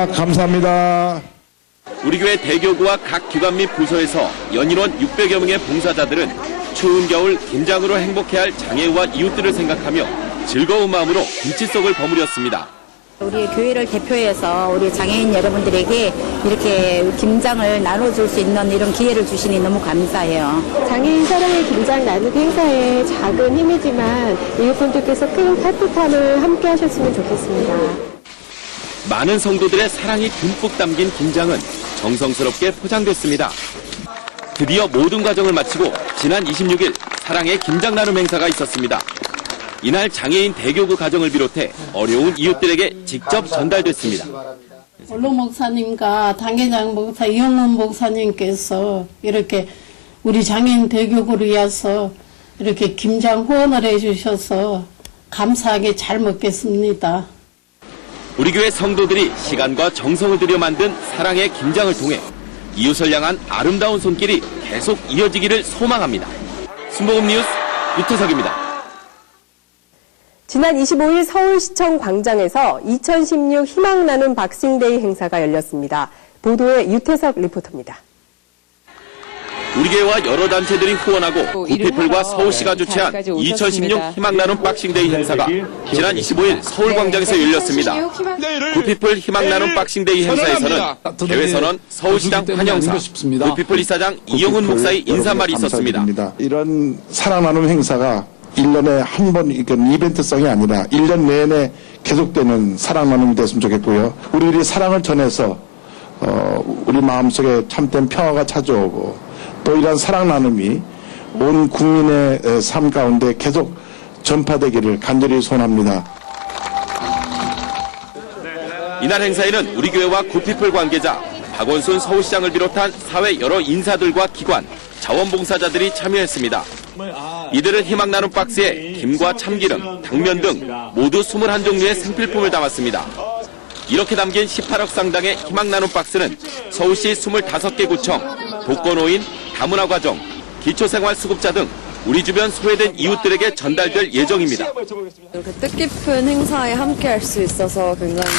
고맙습니다. 감사합니다. 우리 교회 대교구와 각 기관 및 부서에서 연인원 600여 명의 봉사자들은 추운 겨울 김장으로 행복해할 장애우와 이웃들을 생각하며 즐거운 마음으로 김치 속을 버무렸습니다. 우리 교회를 대표해서 우리 장애인 여러분들에게 이렇게 김장을 나눠줄 수 있는 이런 기회를 주시니 너무 감사해요. 장애인 사랑의 김장 나누기 행사의 작은 힘이지만 이웃분들께서 큰 따뜻함을 함께 하셨으면 좋겠습니다. 많은 성도들의 사랑이 듬뿍 담긴 김장은 정성스럽게 포장됐습니다. 드디어 모든 과정을 마치고 지난 26일 사랑의 김장 나눔 행사가 있었습니다. 이날 장애인 대교구 가정을 비롯해 어려운 이웃들에게 직접 전달됐습니다. 원로 목사님과 당회장 목사 이용훈 목사님께서 이렇게 우리 장애인 대교구를 위해서 이렇게 김장 후원을 해주셔서 감사하게 잘 먹겠습니다. 우리 교회 성도들이 시간과 정성을 들여 만든 사랑의 김장을 통해 이웃을 향한 아름다운 손길이 계속 이어지기를 소망합니다. 순복음 뉴스 유태석입니다. 지난 25일 서울시청 광장에서 2016 희망 나눔 박싱데이 행사가 열렸습니다. 보도에 유태석 리포터입니다. 우리 교회와 여러 단체들이 후원하고 구피플과 서울시가 주최한 2016 희망 나눔 박싱데이 행사가 지난 25일 서울광장에서 열렸습니다. 구피플 희망 나눔 박싱데이 행사에서는 대회선언 서울시장 환영사, 구피플 이사장 이용훈 목사의 인사말이 있었습니다. 이런 사랑 나눔 행사가 1년에 한 번 이벤트성이 아니라 1년 내내 계속되는 사랑 나눔이 됐으면 좋겠고요. 우리들이 사랑을 전해서 우리 마음속에 참된 평화가 찾아오고 또 이런 사랑 나눔이 온 국민의 삶 가운데 계속 전파되기를 간절히 소원합니다. 이날 행사에는 우리 교회와 구피플 관계자, 박원순 서울시장을 비롯한 사회 여러 인사들과 기관, 자원봉사자들이 참여했습니다. 이들은 희망 나눔 박스에 김과 참기름, 당면 등 모두 21종류의 생필품을 담았습니다. 이렇게 담긴 18억 상당의 희망 나눔 박스는 서울시 25개 구청, 독거노인, 다문화과정, 기초생활수급자 등 우리 주변 소외된 이웃들에게 전달될 예정입니다. 이렇게 뜻깊은 행사에 함께할 수 있어서 굉장히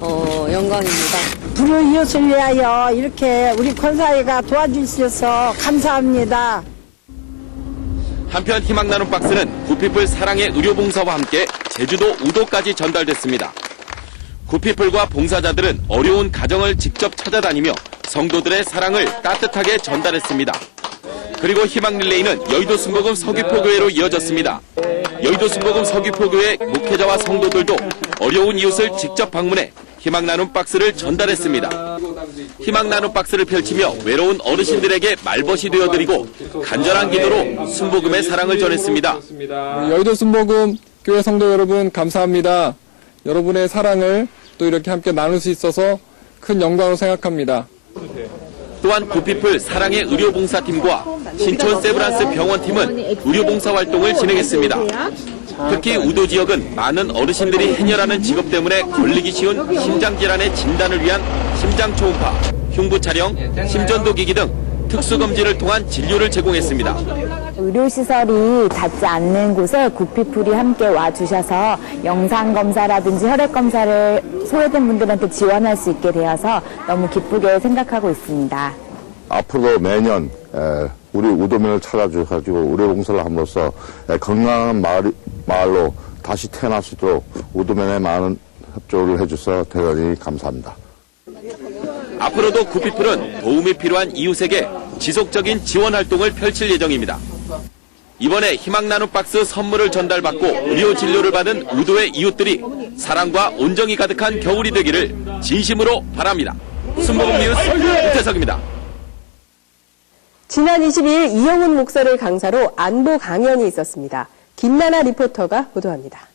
영광입니다. 불효 이웃을 위하여 이렇게 우리 권사회가 도와주셔서 감사합니다. 한편 희망 나눔 박스는 구피플 사랑의 의료봉사와 함께 제주도 우도까지 전달됐습니다. 구피플과 봉사자들은 어려운 가정을 직접 찾아다니며 성도들의 사랑을 따뜻하게 전달했습니다. 그리고 희망 릴레이는 여의도 순복음 서귀포교회로 이어졌습니다. 여의도 순복음 서귀포교회 목회자와 성도들도 어려운 이웃을 직접 방문해 희망 나눔 박스를 전달했습니다. 희망 나눔 박스를 펼치며 외로운 어르신들에게 말벗이 되어드리고 간절한 기도로 순복음의 사랑을 전했습니다. 여의도 순복음 교회 성도 여러분 감사합니다. 여러분의 사랑을 또 이렇게 함께 나눌 수 있어서 큰 영광으로 생각합니다. 또한 구피플 사랑의 의료봉사팀과 신촌 세브란스 병원팀은 의료봉사 활동을 진행했습니다. 특히 우도 지역은 많은 어르신들이 해녀라는 직업 때문에 걸리기 쉬운 심장질환의 진단을 위한 심장초음파, 흉부 촬영, 심전도 기기 등 특수검진을 통한 진료를 제공했습니다. 의료시설이 닿지 않는 곳에 구피플이 함께 와주셔서 영상검사라든지 혈액검사를 소외된 분들한테 지원할 수 있게 되어서 너무 기쁘게 생각하고 있습니다. 앞으로도 매년 우리 우도면을 찾아주셔가지고 의료봉사를 함으로써 건강한 마을로 다시 태어날 수 있도록 우도면에 많은 협조를 해주셔서 대단히 감사합니다. 앞으로도 구피플은 도움이 필요한 이웃에게 지속적인 지원 활동을 펼칠 예정입니다. 이번에 희망 나눔 박스 선물을 전달받고 의료 진료를 받은 우도의 이웃들이 사랑과 온정이 가득한 겨울이 되기를 진심으로 바랍니다. 순복음 뉴스 유태석입니다. 지난 22일 이용훈 목사를 강사로 안보 강연이 있었습니다. 김나나 리포터가 보도합니다.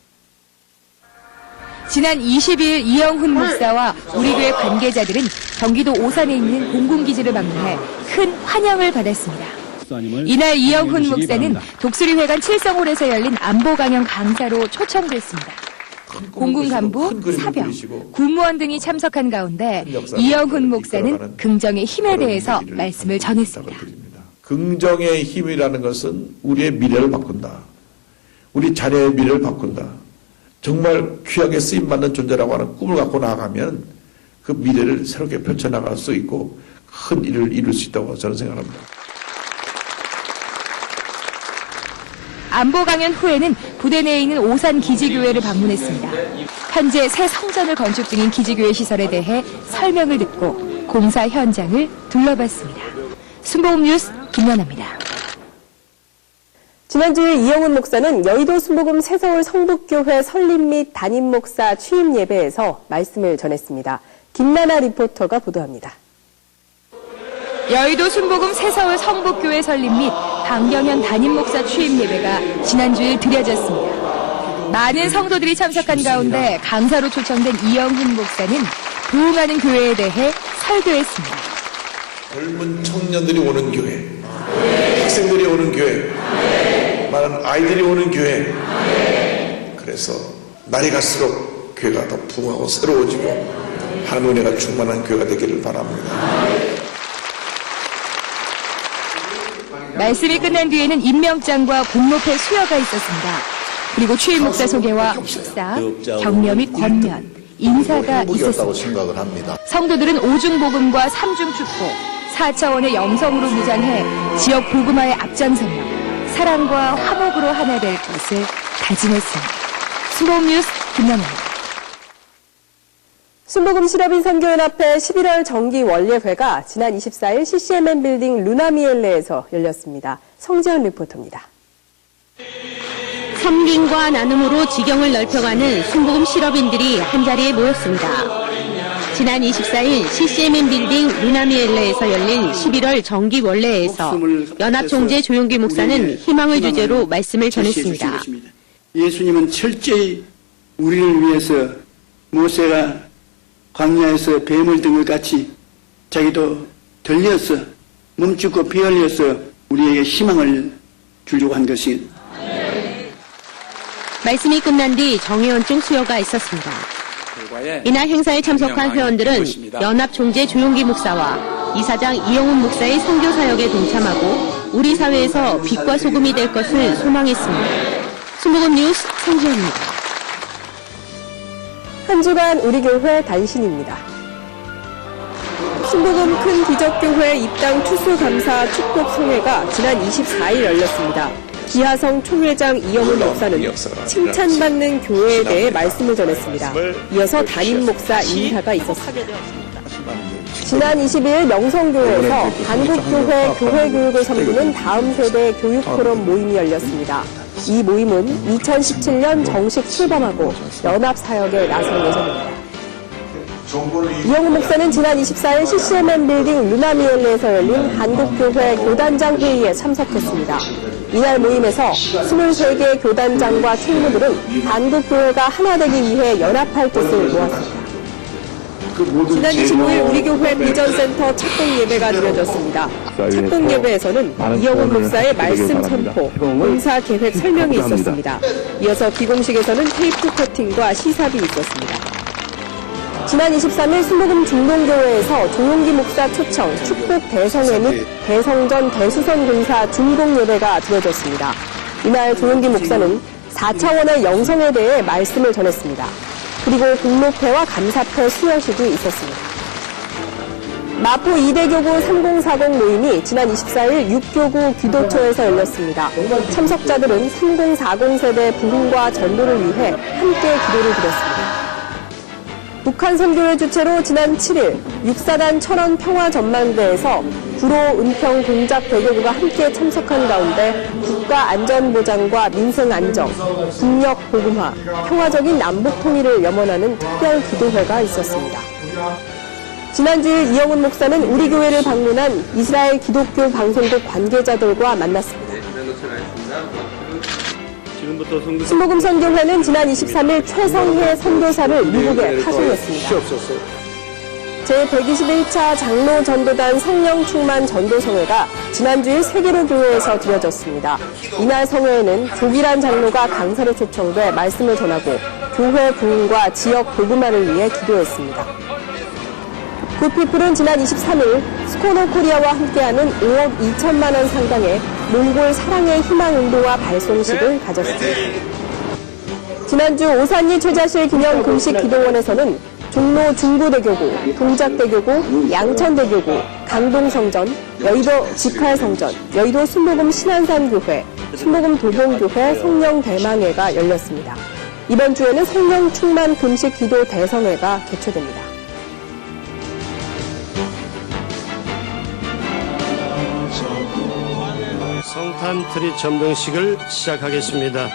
지난 20일 이영훈 목사와 우리 교회 관계자들은 경기도 오산에 있는 공군기지를 방문해 큰 환영을 받았습니다. 이날 이영훈 목사는 독수리회관 7성홀에서 열린 안보 강연 강사로 초청됐습니다. 공군 간부, 사병, 군무원 등이 참석한 가운데 이영훈 목사는 긍정의 힘에 대해서 말씀을 전했습니다. 긍정의 힘이라는 것은 우리의 미래를 바꾼다. 우리 자녀의 미래를 바꾼다. 정말 귀하게 쓰임받는 존재라고 하는 꿈을 갖고 나아가면 그 미래를 새롭게 펼쳐나갈 수 있고 큰 일을 이룰 수 있다고 저는 생각합니다. 안보 강연 후에는 부대 내에 있는 오산 기지교회를 방문했습니다. 현재 새 성전을 건축 중인 기지교회 시설에 대해 설명을 듣고 공사 현장을 둘러봤습니다. 순복음 뉴스 김연아입니다. 지난주에 이영훈 목사는 여의도 순복음 새서울 성북교회 설립 및 담임 목사 취임 예배에서 말씀을 전했습니다. 김나나 리포터가 보도합니다. 여의도 순복음 새서울 성북교회 설립 및 방경현 담임 목사 취임 예배가 지난주에 드려졌습니다. 많은 성도들이 참석한 가운데 강사로 초청된 이영훈 목사는 부흥하는 교회에 대해 설교했습니다. 젊은 청년들이 오는 교회, 학생들이 오는 교회, 많은 아이들이 오는 교회. 그래서 날이 갈수록 교회가 더 부흥하고 새로워지고 하나님의 은혜가 충만한 교회가 되기를 바랍니다. 말씀이 끝난 뒤에는 임명장과 공로패 수여가 있었습니다. 그리고 취임 목사 소개와 식사, 격려 및 권면, 인사가 있었습니다. 성도들은 오중복음과 삼중축복, 4차원의 영성으로 무장해 지역 복음화에 앞장서며 사랑과 화목으로 하나 될 것을 다짐했습니다. 순복음 뉴스 김연아입니다. 순복음 실업인 선교연합회 11월 정기 원례회가 지난 24일 CCMN 빌딩 루나미엘레에서 열렸습니다. 성재현 리포터입니다. 섬김과 나눔으로 지경을 넓혀가는 순복음 실업인들이 한자리에 모였습니다. 지난 24일 CCMN 빌딩 루나미엘레에서 열린 11월 정기 원례회에서 연합총재 조용기 목사는 희망을 주제로 말씀을 전했습니다. 예수님은 철저히 우리를 위해서 모세가 광야에서 뱀을 든 것 같이 자기도 들려서 몸죽고 피 흘려서 우리에게 희망을 주려고 한 것이. 말씀이 끝난 뒤 정회원증 수여가 있었습니다. 이날 행사에 참석한 회원들은 연합 총재 조용기 목사와 이사장 이영훈 목사의 선교 사역에 동참하고 우리 사회에서 빛과 소금이 될 것을 소망했습니다. 순복음 뉴스 성지현입니다. 한 주간 우리 교회 단신입니다. 순복음 큰 기적교회 입당 추수감사 축복 성회가 지난 24일 열렸습니다. 기하성 총회장 이영훈 목사는 칭찬받는 교회에 대해 말씀을 전했습니다. 이어서 담임 목사 인사가 있었습니다. 지난 22일 명성교회에서 한국교회 교회교육을 섬기는 다음 세대 교육포럼 모임이 열렸습니다. 이 모임은 2017년 정식 출범하고 연합사역에 나설 예정입니다. 이영훈 목사는 지난 24일 CCMN 빌딩 루나미엘레에서 열린 한국교회 교단장 회의에 참석했습니다. 이날 모임에서 23개 교단장과 총무들은 한국교회가 하나 되기 위해 연합할 뜻을 모았습니다. 지난 25일 우리 교회 비전센터 착공 예배가 드려졌습니다. 착공 예배에서는 이영훈 목사의 말씀 선포, 공사 계획 설명이 있었습니다. 이어서 기공식에서는 테이프 커팅과 시삽이 있었습니다. 지난 23일 순복음 중동교회에서 조용기 목사 초청 축복 대성회 및 대성전 대수선 공사 준공 예배가 드려졌습니다. 이날 조용기 목사는 4차원의 영성에 대해 말씀을 전했습니다. 그리고 공로패와 감사패 수여식이 있었습니다. 마포 2대 교구 3040 모임이 지난 24일 6교구 기도처에서 열렸습니다. 참석자들은 3040 세대 부흥과 전도를 위해 함께 기도를 드렸습니다. 북한 선교회 주최로 지난 7일 6사단 철원 평화전망대에서 구로, 은평, 공작 대교구가 함께 참석한 가운데 국가안전보장과 민생안정, 국력 복음화, 평화적인 남북통일을 염원하는 특별 기도회가 있었습니다. 지난주일 이영훈 목사는 우리 교회를 방문한 이스라엘 기독교 방송국 관계자들과 만났습니다. 순복음 선교회는 지난 23일 최성혜 선교사를 미국에 파송했습니다. 제121차 장로 전도단 성령 충만 전도성회가 지난주일 세계로 교회에서 드려졌습니다. 이날 성회에는 조기란 장로가 강사로 초청돼 말씀을 전하고 교회 부흥과 지역 복음화를 위해 기도했습니다. 굿피플은 지난 23일 스코노 코리아와 함께하는 5억 2천만 원 상당의 몽골 사랑의 희망 운동화 발송식을 가졌습니다. 지난주 오산리 최자실 기념 금식 기도원에서는 종로 중구대교구, 동작대교구, 양천대교구, 강동성전, 여의도 지팔성전, 여의도 순복음 신안산교회, 순복음 도봉교회 성령대망회가 열렸습니다. 이번 주에는 성령 충만 금식 기도 대성회가 개최됩니다. 성탄 트리 전등식을 시작하겠습니다.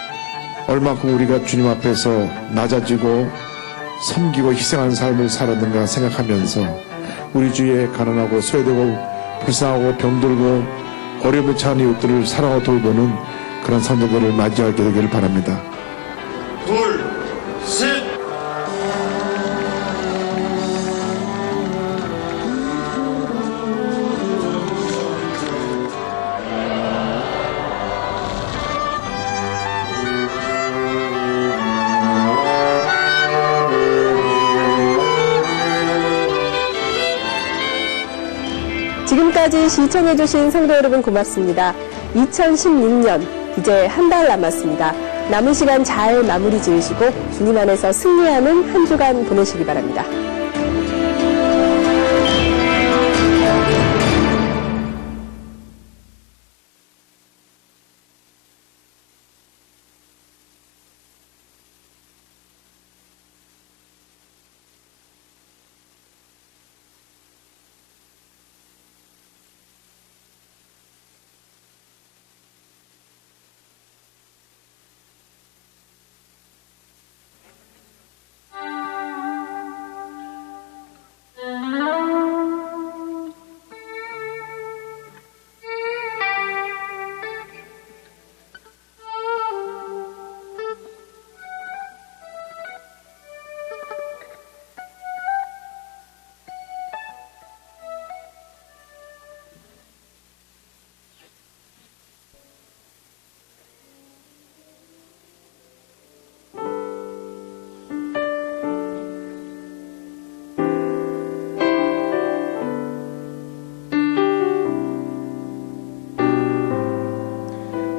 얼마큼 우리가 주님 앞에서 낮아지고 섬기고 희생하는 삶을 살았는가 생각하면서 우리 주위에 가난하고 소외되고 불쌍하고 병들고 어려움에 처한 이웃들을 사랑하고 돌보는 그런 선조들을 맞이하게 되기를 바랍니다. 둘, 셋. 지금까지 시청해주신 성도 여러분 고맙습니다. 2016년 이제 한 달 남았습니다. 남은 시간 잘 마무리 지으시고 주님 안에서 승리하는 한 주간 보내시기 바랍니다.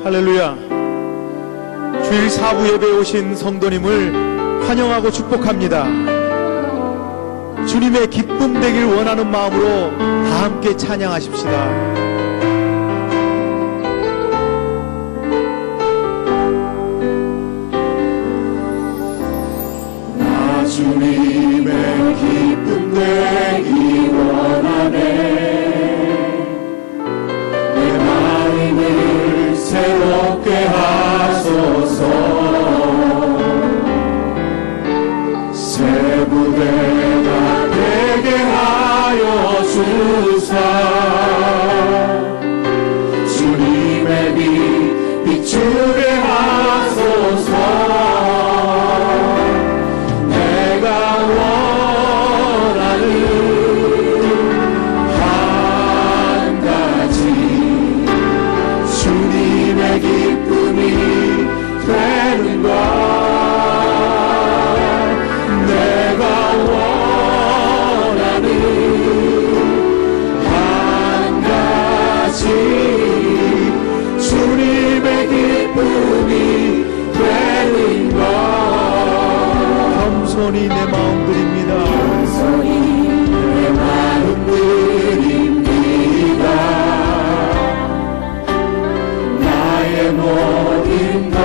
할렐루야. 주일 사부 예배에 오신 성도님을 환영하고 축복합니다. 주님의 기쁨 되길 원하는 마음으로 다 함께 찬양하십시다. 주님의 기쁨 되기 원하네. 내 마음을 새롭게 하소서. 새 부대가 되게 하여 주사. 주님의 빛 비추게 하소서. 겸손히 내 마음 드립니다. 겸손히 내 마음 드립니다. 나의 모든 것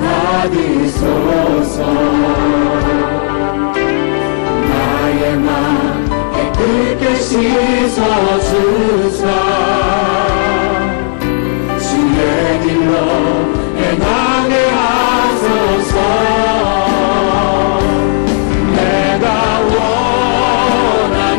받으소서. 나의 마음 깨끗게 씻어 주사. 주의 길로 행하게 하소서. 내가 원하는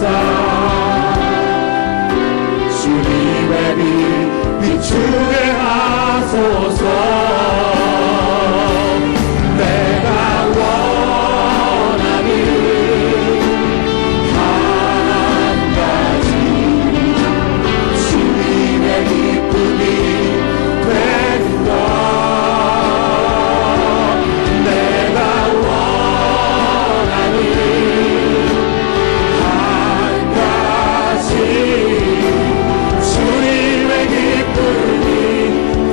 주사 주님의 빛 비추게 하소서. 내가 원하는 한 가지 주님의 기쁨이 되는 것. 내가 원하는 한 가지 주님의 기쁨이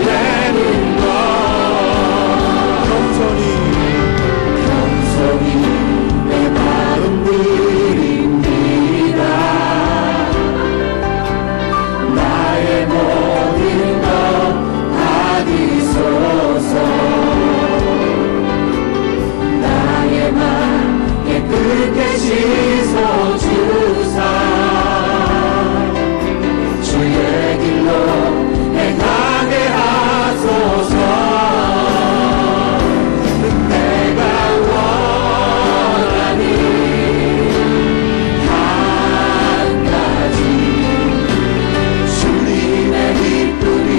되는 것. 겸손히 내 마음 드립니다. 나의 모든 것 받으소서. 나의 맘 깨끗게 씻어주사 주의 길로 행하게 하소서. 내가 원하는 한 가지 주님의 기쁨이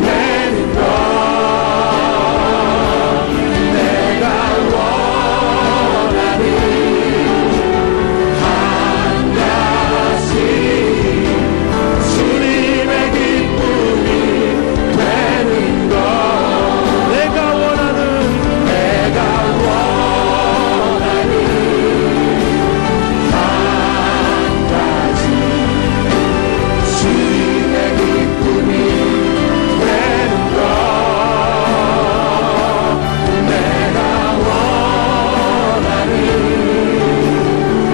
되는 것. 내가 원하는 한 가지 주님의 기쁨이 되는 것. 내가 원하는 한 가지 주님의 기쁨이 되는 것. 내가 원하는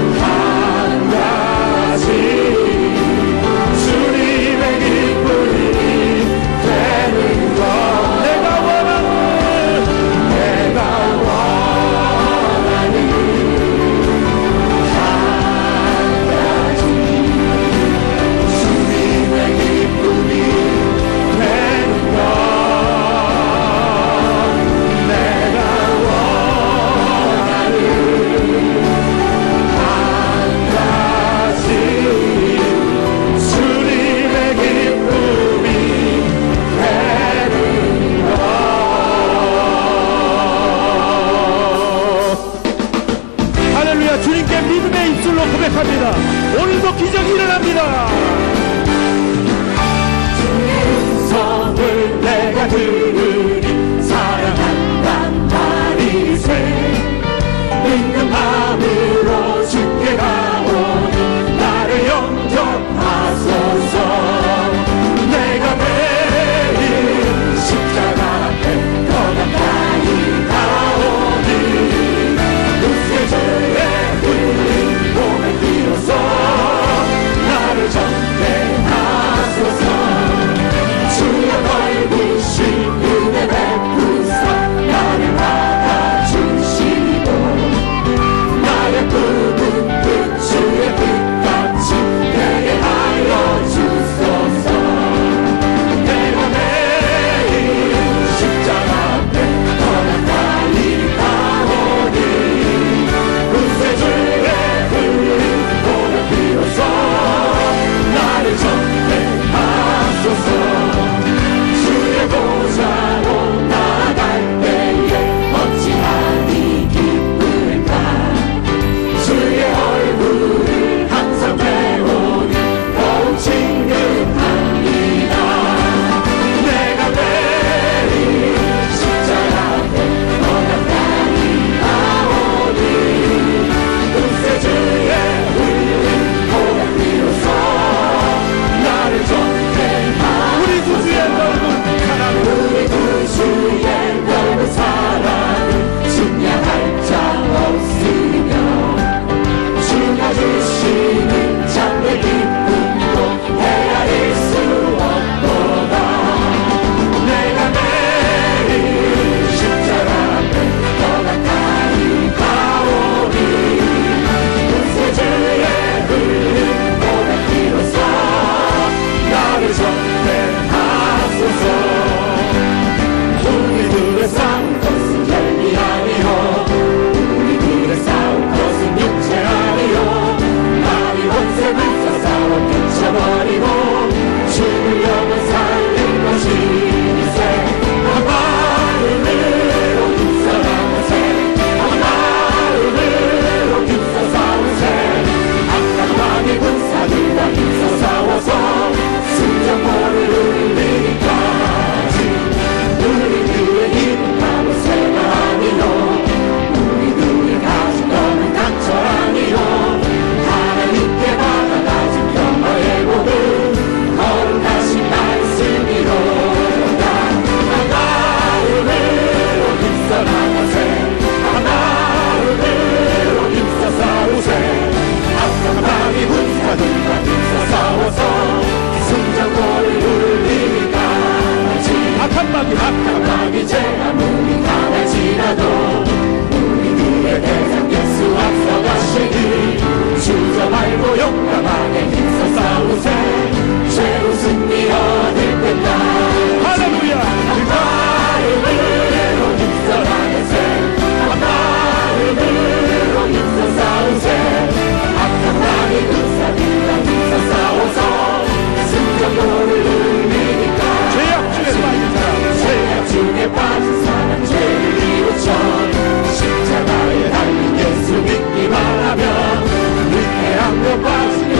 한 가지 주님의 기쁨이 되는 것. 내가 원하는 한 가지 주님의 기쁨이 되는 것. 내가 원하는 한 가지 주님의 기쁨이 되는 것. 할렐루야. 주님께 믿음의 입술로 고백합니다. 오늘도 기적이 일어납니다. 성을 내가 들으니 사랑한단 말이세. 믿는 마음으로 주께 가오니 나를 영접하소서. 내가 매일 십자가 앞에 더 가까이 가오니 주의 흘린 몸에 비로소 나를 전대하소서. 주여 넓으신 은혜 베푸사 나를 받아주시고 나의 용감하게 힘써 싸우세 죄로 승리 얻을 때다 할렐루야 그 마음으로 힘써 나가세 한 마음으로 힘써 싸우세 악한 마귀 군사들과 힘써 싸워서 승전보를 누리니까 죄악 중에 빠진 사람 죄를 이루쳐 십자가에 달린 예수 믿기만 하면 위태함도 빠지며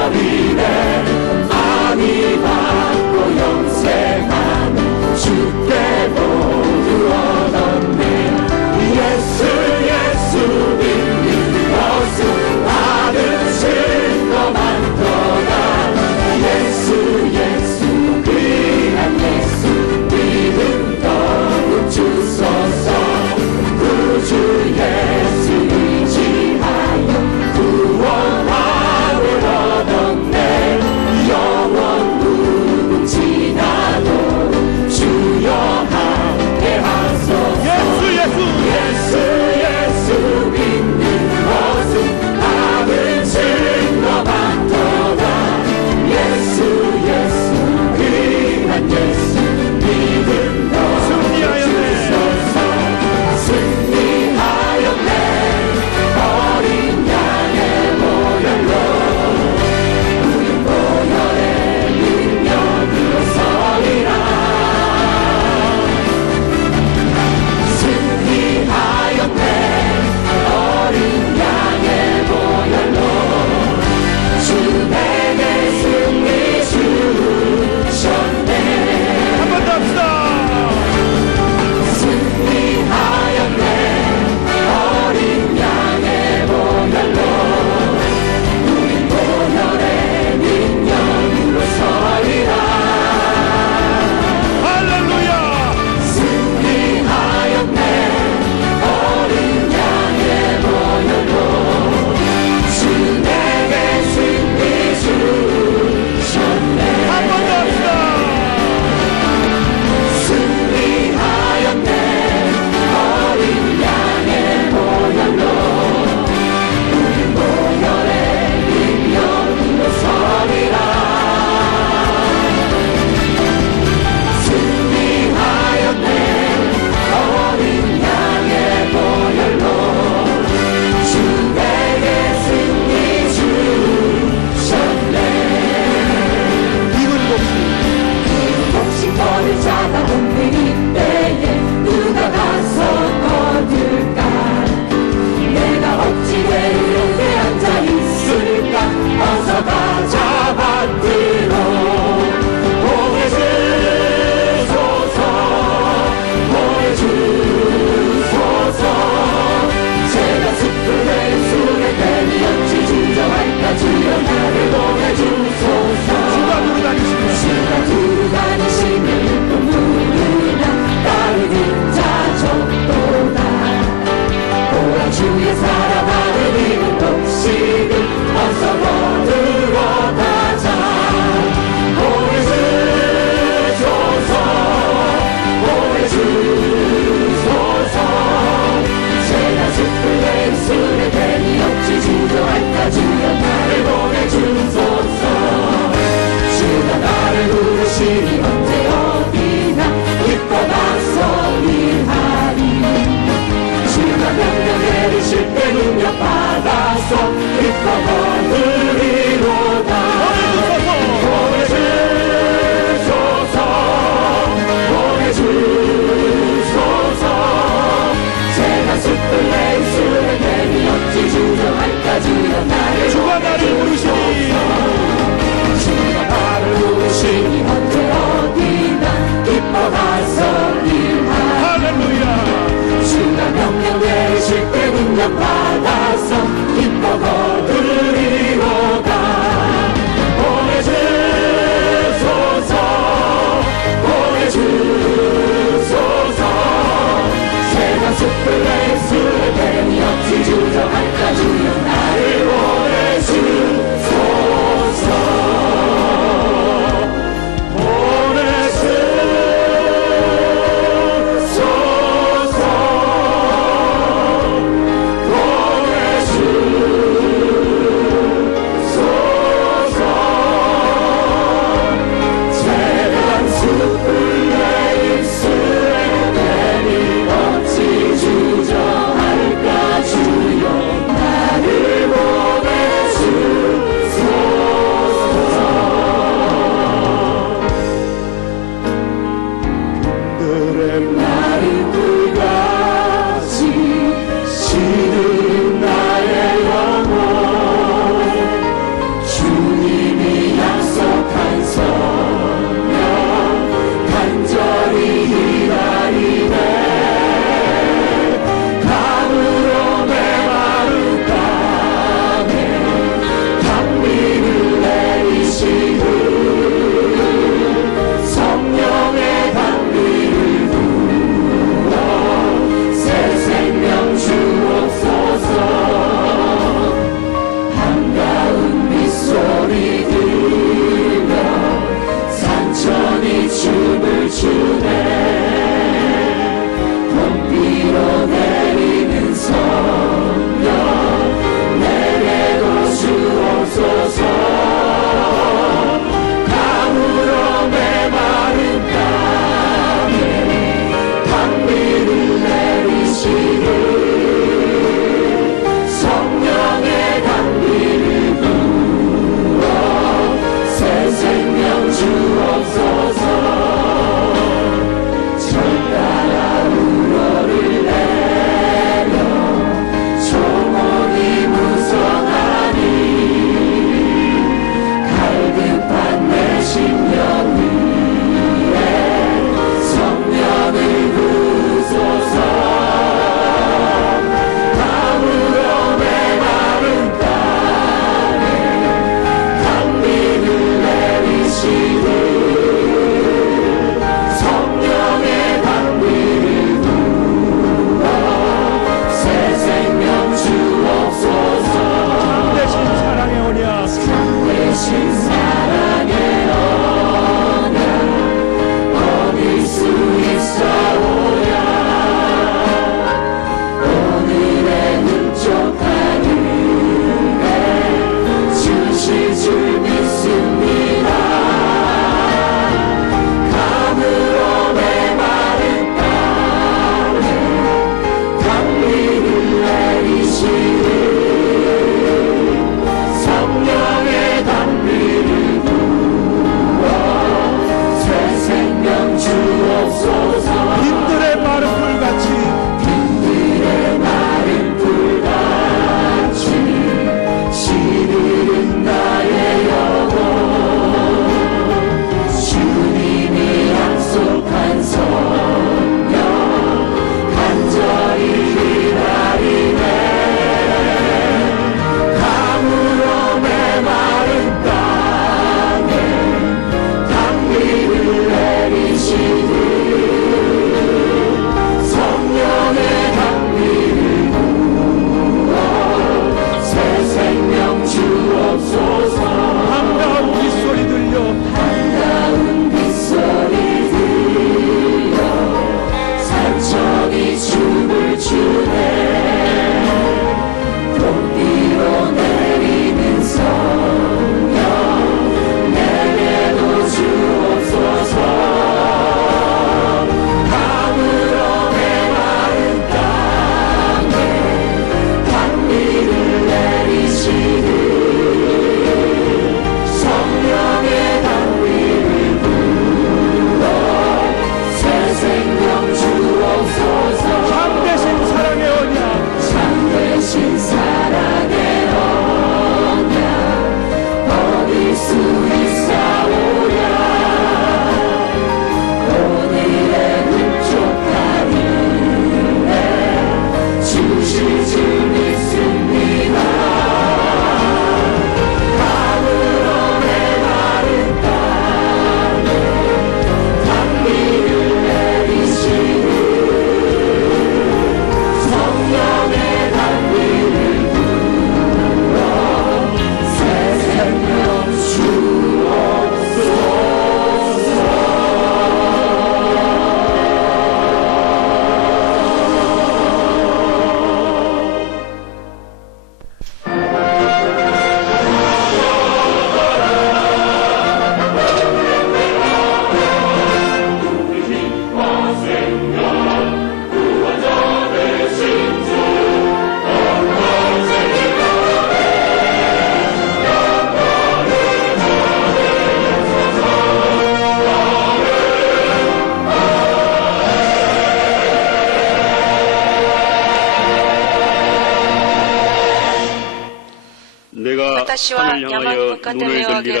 私は山に向かって目を上げる。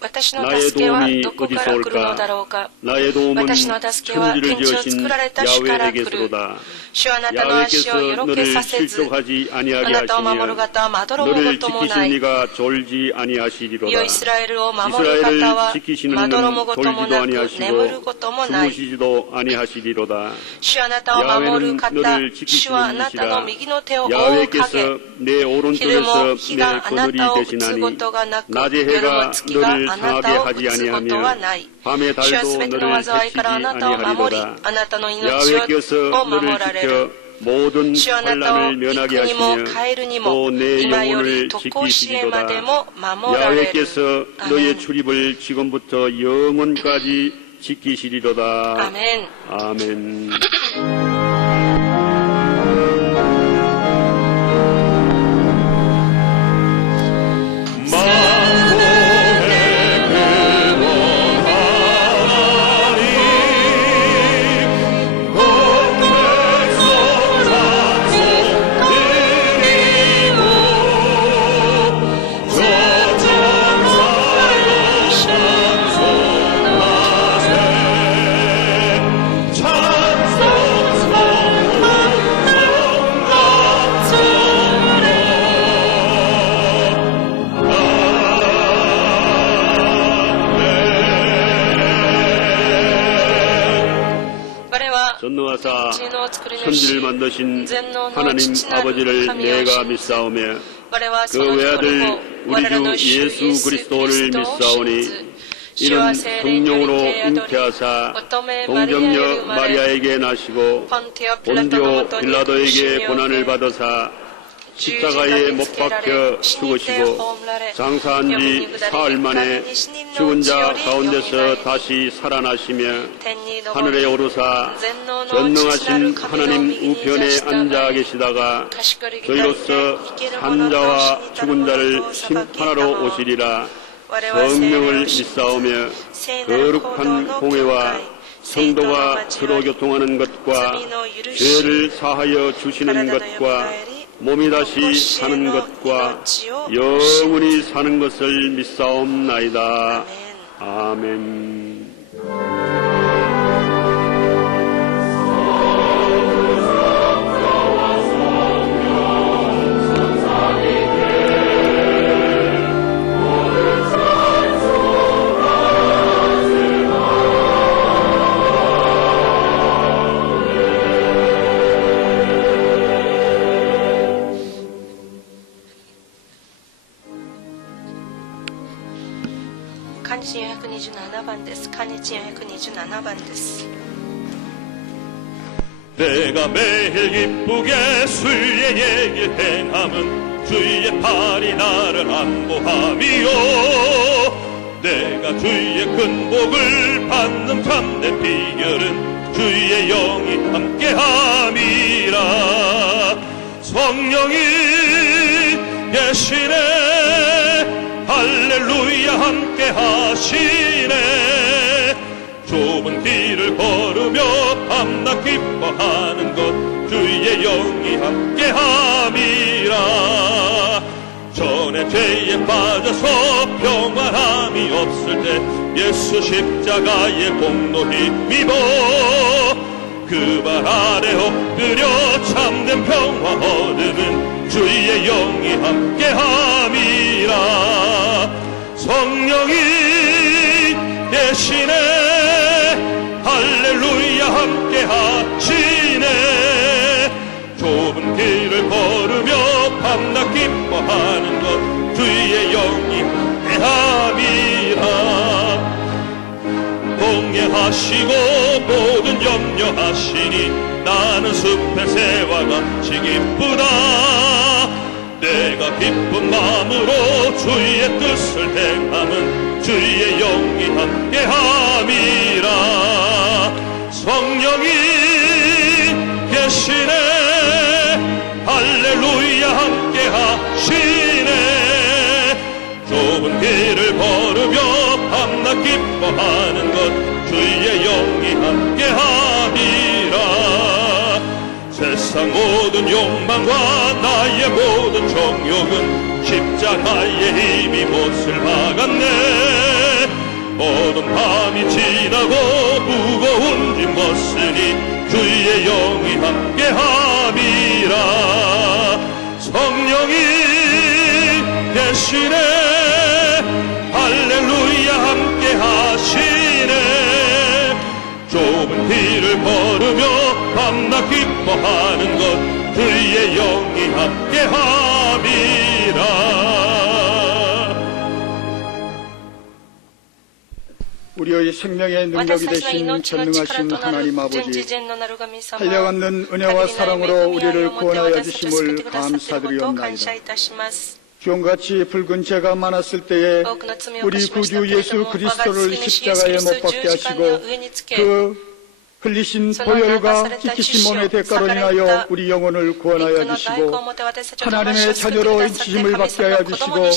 私の助けはどこから来るのだろうか。私の助けは天地を作られた主から来る。主はあなたの足をよろけさせず、あなたを守る方はまどろむこともない。世イスラエルを守る方はまどろむこともなく眠ることもない。主はあなたを守る方、主はあなたの右の手を覆う影。昼も日があなたを打つことがなく、夜も月があなたを打つことはない。主はすべての災いからあなたを守り、あなたの命を守られる。主はあなたを陸にもカエルにも今より常しえまでも守られる。アメン。アメン。アメン。전능하사 천지를 만드신 하나님 아버지를 내가 믿사오며 그 외아들 우리 주 예수 그리스도를 믿사오니 이는 성령으로 잉태하사 동정녀 마리아에게 나시고 본디오 빌라도에게 고난을 받으사 십자가에 못 박혀 죽으시고 장사한 지 사흘 만에 죽은 자 가운데서 다시 살아나시며 하늘에 오르사 전능하신 하나님 우편에 앉아 계시다가 저희로서 산 자와 죽은 자를 심판하러 오시리라. 성령을 믿사오며 거룩한 공회와 성도가 서로 교통하는 것과 죄를 사하여 주시는 것과 몸이 다시 사는 것과 영원히 사는 것을 믿사옵나이다. 아멘. 칸이지 427번です. 내가 매일 기쁘게 순례 얘길 행함은 주의 팔이 나를 안보함이요 내가 주의 큰 복을 받는 참된 비결은 주의 영이 함께함이라 성령이 계시네 할렐루야 함께 하시네 좁은 길을 걸으며 밤낮 기뻐하는 것 주의 영이 함께 함이라 전에 죄에 빠져서 평안함이 없을 때 예수 십자가의 공로 힘입어 그 발 아래 엎드려 참된 평화 얻으면 주의 영이 함께함이라. 성령이 계시네 할렐루야 함께하시네. 좁은 길을 걸으며 밤낮 기뻐하는 것 주의 영이 함께함이라. 공예하시고 모든 염려하시니 나는 숲의 새와 같이 기쁘다. 내가 기쁜 마음으로 주의 뜻을 행함은 주의 영이 함께함이라. 성령이 계시네 할렐루야 함께하시네. 좁은 길을 걸으며 밤낮 기뻐하는 것 주의 영이 함께하리라. 세상 모든 욕망과 나의 모든 정욕은 십자가의 힘이 못을 막았네. 어두운 밤이 지나고 무거운 짐 벗으니 주의 영이 함께함이라. 성령이 계시네 할렐루야 함께하시네. 좁은 길을 걸으며 밤낮 기뻐하는 것 주의 영이 함께함이라. 우리의 생명의 능력이 되신 전능하신 하나님 아버지, 한량없는 은혜와 사랑으로 우리를 구원하여 주심을 감사드리옵나이다. 주홍같이 붉은 죄가 많았을 때에 우리 구주 예수 그리스도를 십자가에 못 박게 하시고 그 흘리신 보혈과 찢기신 몸의 대가로 인하여 우리 영혼을 구원하여 주시고 하나님의 자녀로 인치심을 받게 하여 주시고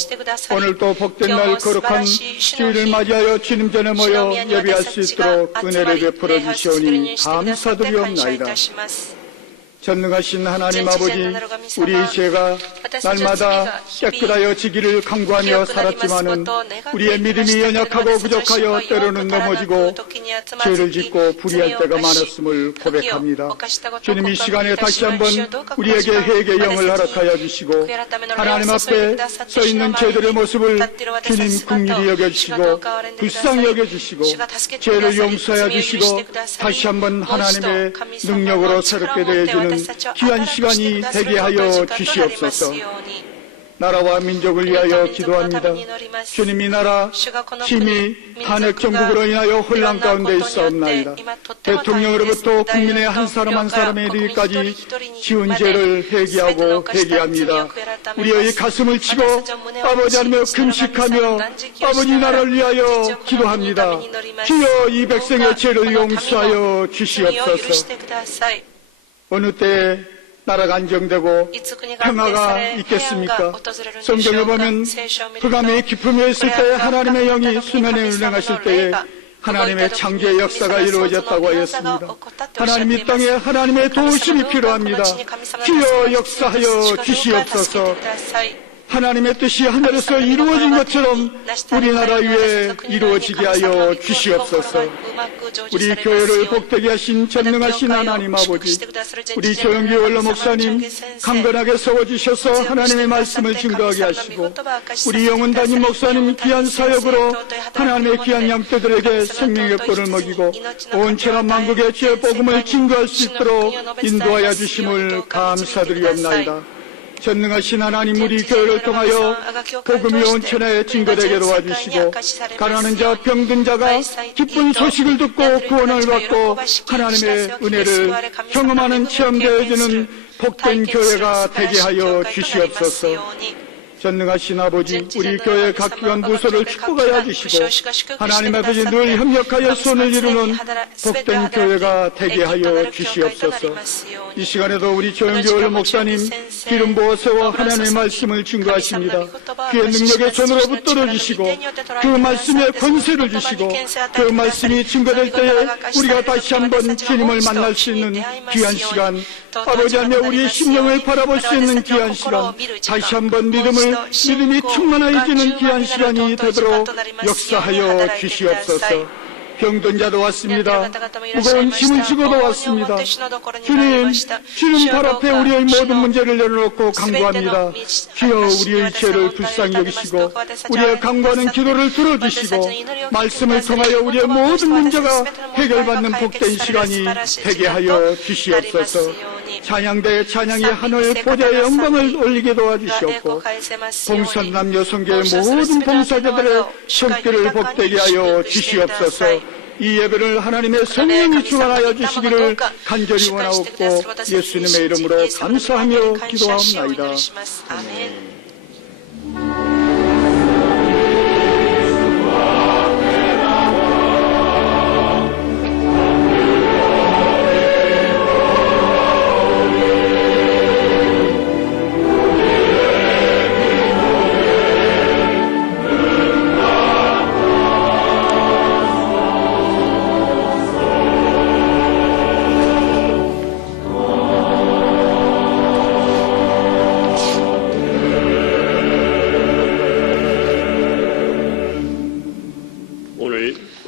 오늘도 복된 날 거룩한 주일을 맞이하여 주님 전에 모여 예배할 수 있도록 은혜를 베풀어 주시오니 감사드리옵나이다. 전능하신 하나님 아버지, 우리 죄가 날마다 깨끗하여지기를 간구하며 살았지만은 우리의 믿음이 연약하고 부족하여 때로는 넘어지고 죄를 짓고 불의할 때가 많았음을 고백합니다. 주님, 이 시간에 다시 한번 우리에게 회개의 영을 허락하여 주시고 하나님 앞에 서 있는 죄들의 모습을 주님 긍휼히 여겨주시고 불쌍히 여겨주시고 죄를 용서하여 주시고 다시 한번 하나님의 능력으로 새롭게 되어지는 귀한 시간이 되게 하여 주시옵소서. 나라와 민족을 위하여 기도합니다. 주님, 이 나라 힘이 탄핵 정국으로 인하여 혼란 가운데 있사옵나이다. 대통령으로부터 국민의 한 사람 한 사람에 이르기까지 지은 죄를 회개하고 회개합니다. 우리의 가슴을 치고 아버지 하며 금식하며 아버지 나라를 위하여 기도합니다. 주여, 이 백성의 죄를 용서하여 주시옵소서. 어느 때에 나라가 안정되고 평화가 있겠습니까? 성경에 보면 흑암의 깊음에 있을 때 하나님의 영이 수면에 운행하실 때에 하나님의 창조의 역사가 이루어졌다고 하였습니다. 하나님, 이 땅에 하나님의 도우심이 필요합니다. 주여 역사하여 주시옵소서. 하나님의 뜻이 하늘에서 이루어진 것처럼 우리나라 위에 이루어지게 하여 주시옵소서. 우리 교회를 복되게 하신 전능하신 하나님 아버지, 우리 조영기 원로 목사님 강건하게 세워주셔서 하나님의 말씀을 증거하게 하시고 우리 영은 담임 목사님 귀한 사역으로 하나님의 귀한 양떼들에게 생명의 꿀을 먹이고 온 천하 만국의 죄의 복음을 증거할 수 있도록 인도하여 주심을 감사드리옵나이다. 전능하신 하나님, 우리 교회를 통하여 복음이 온 천하에 증거되게 도와주시고 가난한 자, 병든 자가 기쁜 소식을 듣고 구원을 받고 하나님의 은혜를 경험하는 체험되어지는 복된 교회가 되게 하여 주시옵소서. 전능하신 아버지, 우리 교회 각 기관 부서를 축복하여 주시고 하나님 아버지 늘 협력하여 손을 이루는 복된 교회가 되게 하여 주시옵소서. 이 시간에도 우리 조영기 원로 목사님 기름 부어 세워 하나님의 말씀을 증거하십니다. 그의 능력의 손으로 붙들어 주시고 그 말씀에 권세를 주시고 그 말씀이 증거될 때에 우리가 다시 한번 주님을 만날 수 있는 귀한 시간 아버지 하며 우리의 심령을 바라볼 수 있는 귀한 시간, 다시 한번 믿음이 충만해지는 귀한 시간이 되도록 역사하여 주시옵소서. 병든 자도 왔습니다. 무거운 짐을 지고도 왔습니다. 주님 발 앞에 우리의 모든 문제를 내려놓고 간구합니다. 주여 우리의 죄를 불쌍히 여기시고 우리의 간구하는 기도를 들어주시고 말씀을 통하여 우리의 모든 문제가 해결받는 복된 시간이 되게 하여 주시옵소서. 찬양대의 찬양이 하늘 보좌의 영광을 올리게 도와주시옵고 봉선남 여성교의 모든 봉사자들의 손길을 복되게 하여 주시옵소서. 이 예배를 하나님의 성령이 주관하여 주시기를 간절히 원하옵고 예수님의 이름으로 감사하며 기도하옵나이다. 아멘.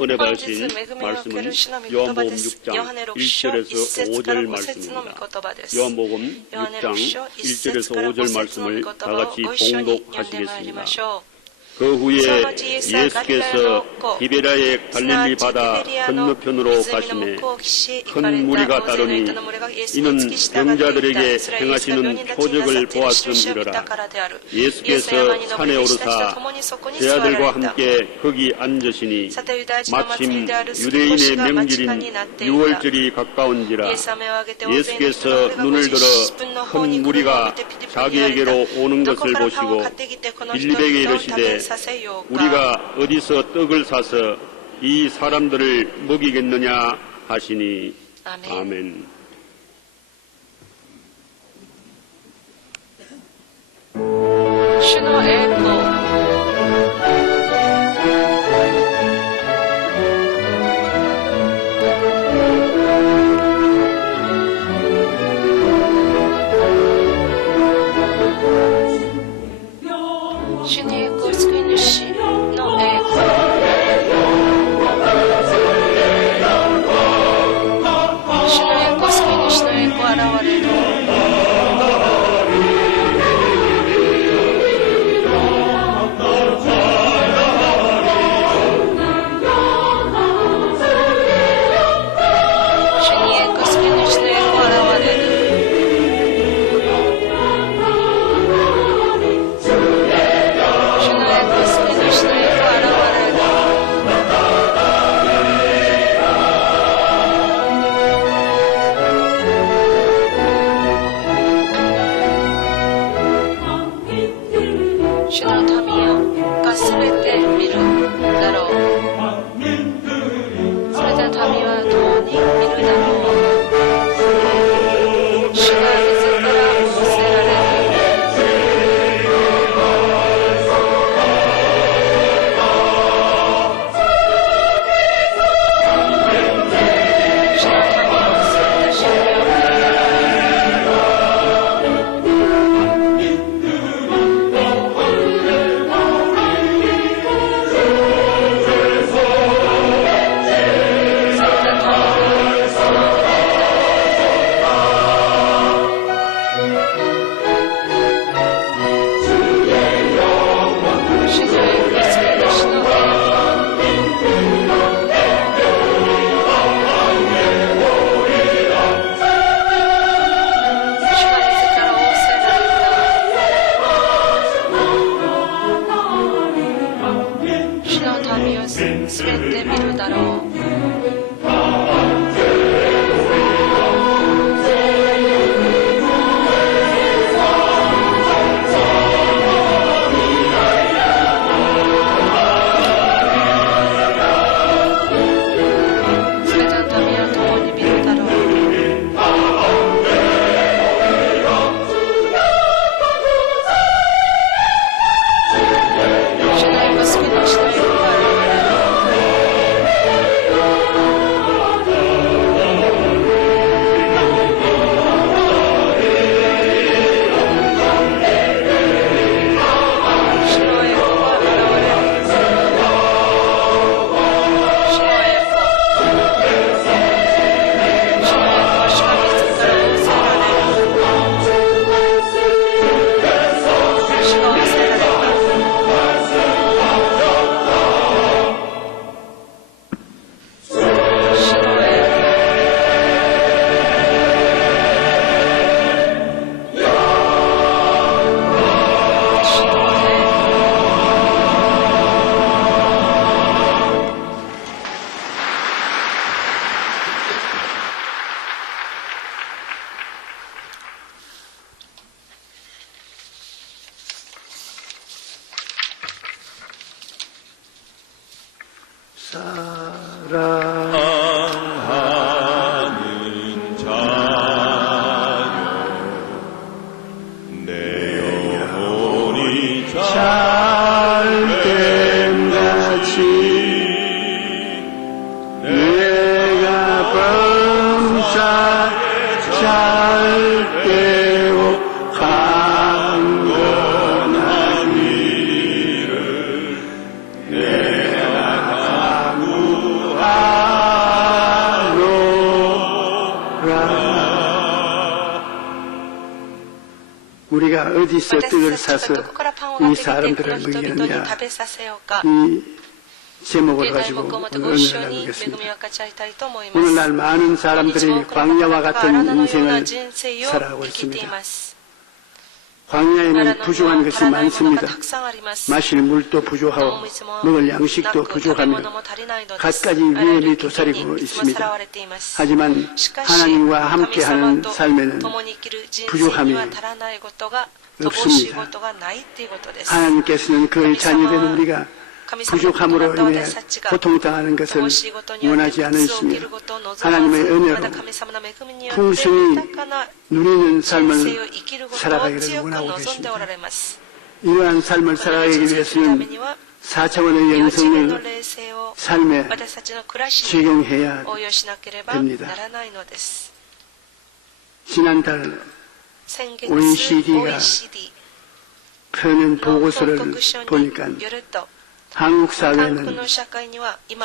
은혜 받으신 말씀은 요한복음 6장 1절에서 5절 말씀입니다. 요한복음 6장 1절에서 5절 말씀을 다 같이 봉독하시겠습니다. 그 후에 예수께서 디베랴의 갈릴리 바다 건너편으로 가시매 큰 무리가 따르니 이는 병자들에게 행하시는 표적을 보았음이러라. 예수께서 산에 오르사 제 아들과 함께 거기 앉으시니 마침 유대인의 명절인 유월절이 가까운지라. 예수께서 눈을 들어 큰 무리가 자기에게로 오는 것을 보시고 빌립에게 이르시되 우리가 어디서 떡을 사서 이 사람들을 먹이겠느냐 하시니 아멘. 사랑하는 자여 내 영혼이 잘됨같이 내가 범사 잘 깨워 강건한 일을 내가 강구하노라. 우리가 어디서 떡을 사서 이 사람들을 먹이느냐, 이 제목을 가지고 오늘 나누겠습니다. 오늘날 많은 사람들이 광야와 같은 인생을 살아가고 있습니다. 광야에는 부족한 것이 많습니다. 마실 물도 부족하고 먹을 양식도 부족하며 갖가지 위험이 도사리고 있습니다. 하지만 하나님과 함께하는 삶에는 부족함이 없습니다. 하나님께서는 그의 자녀된 우리가 부족함으로 인해 고통당하는 것을 원하지 않으시며 하나님의 은혜로 풍성히 누리는 삶을 살아가기를 원하고 계십니다. 이러한 삶을 살아가기 위해서는 4차원의 영성을 삶에 적용해야 됩니다. 지난달 OECD가 펴낸 보고서를 보니까 한국 사회는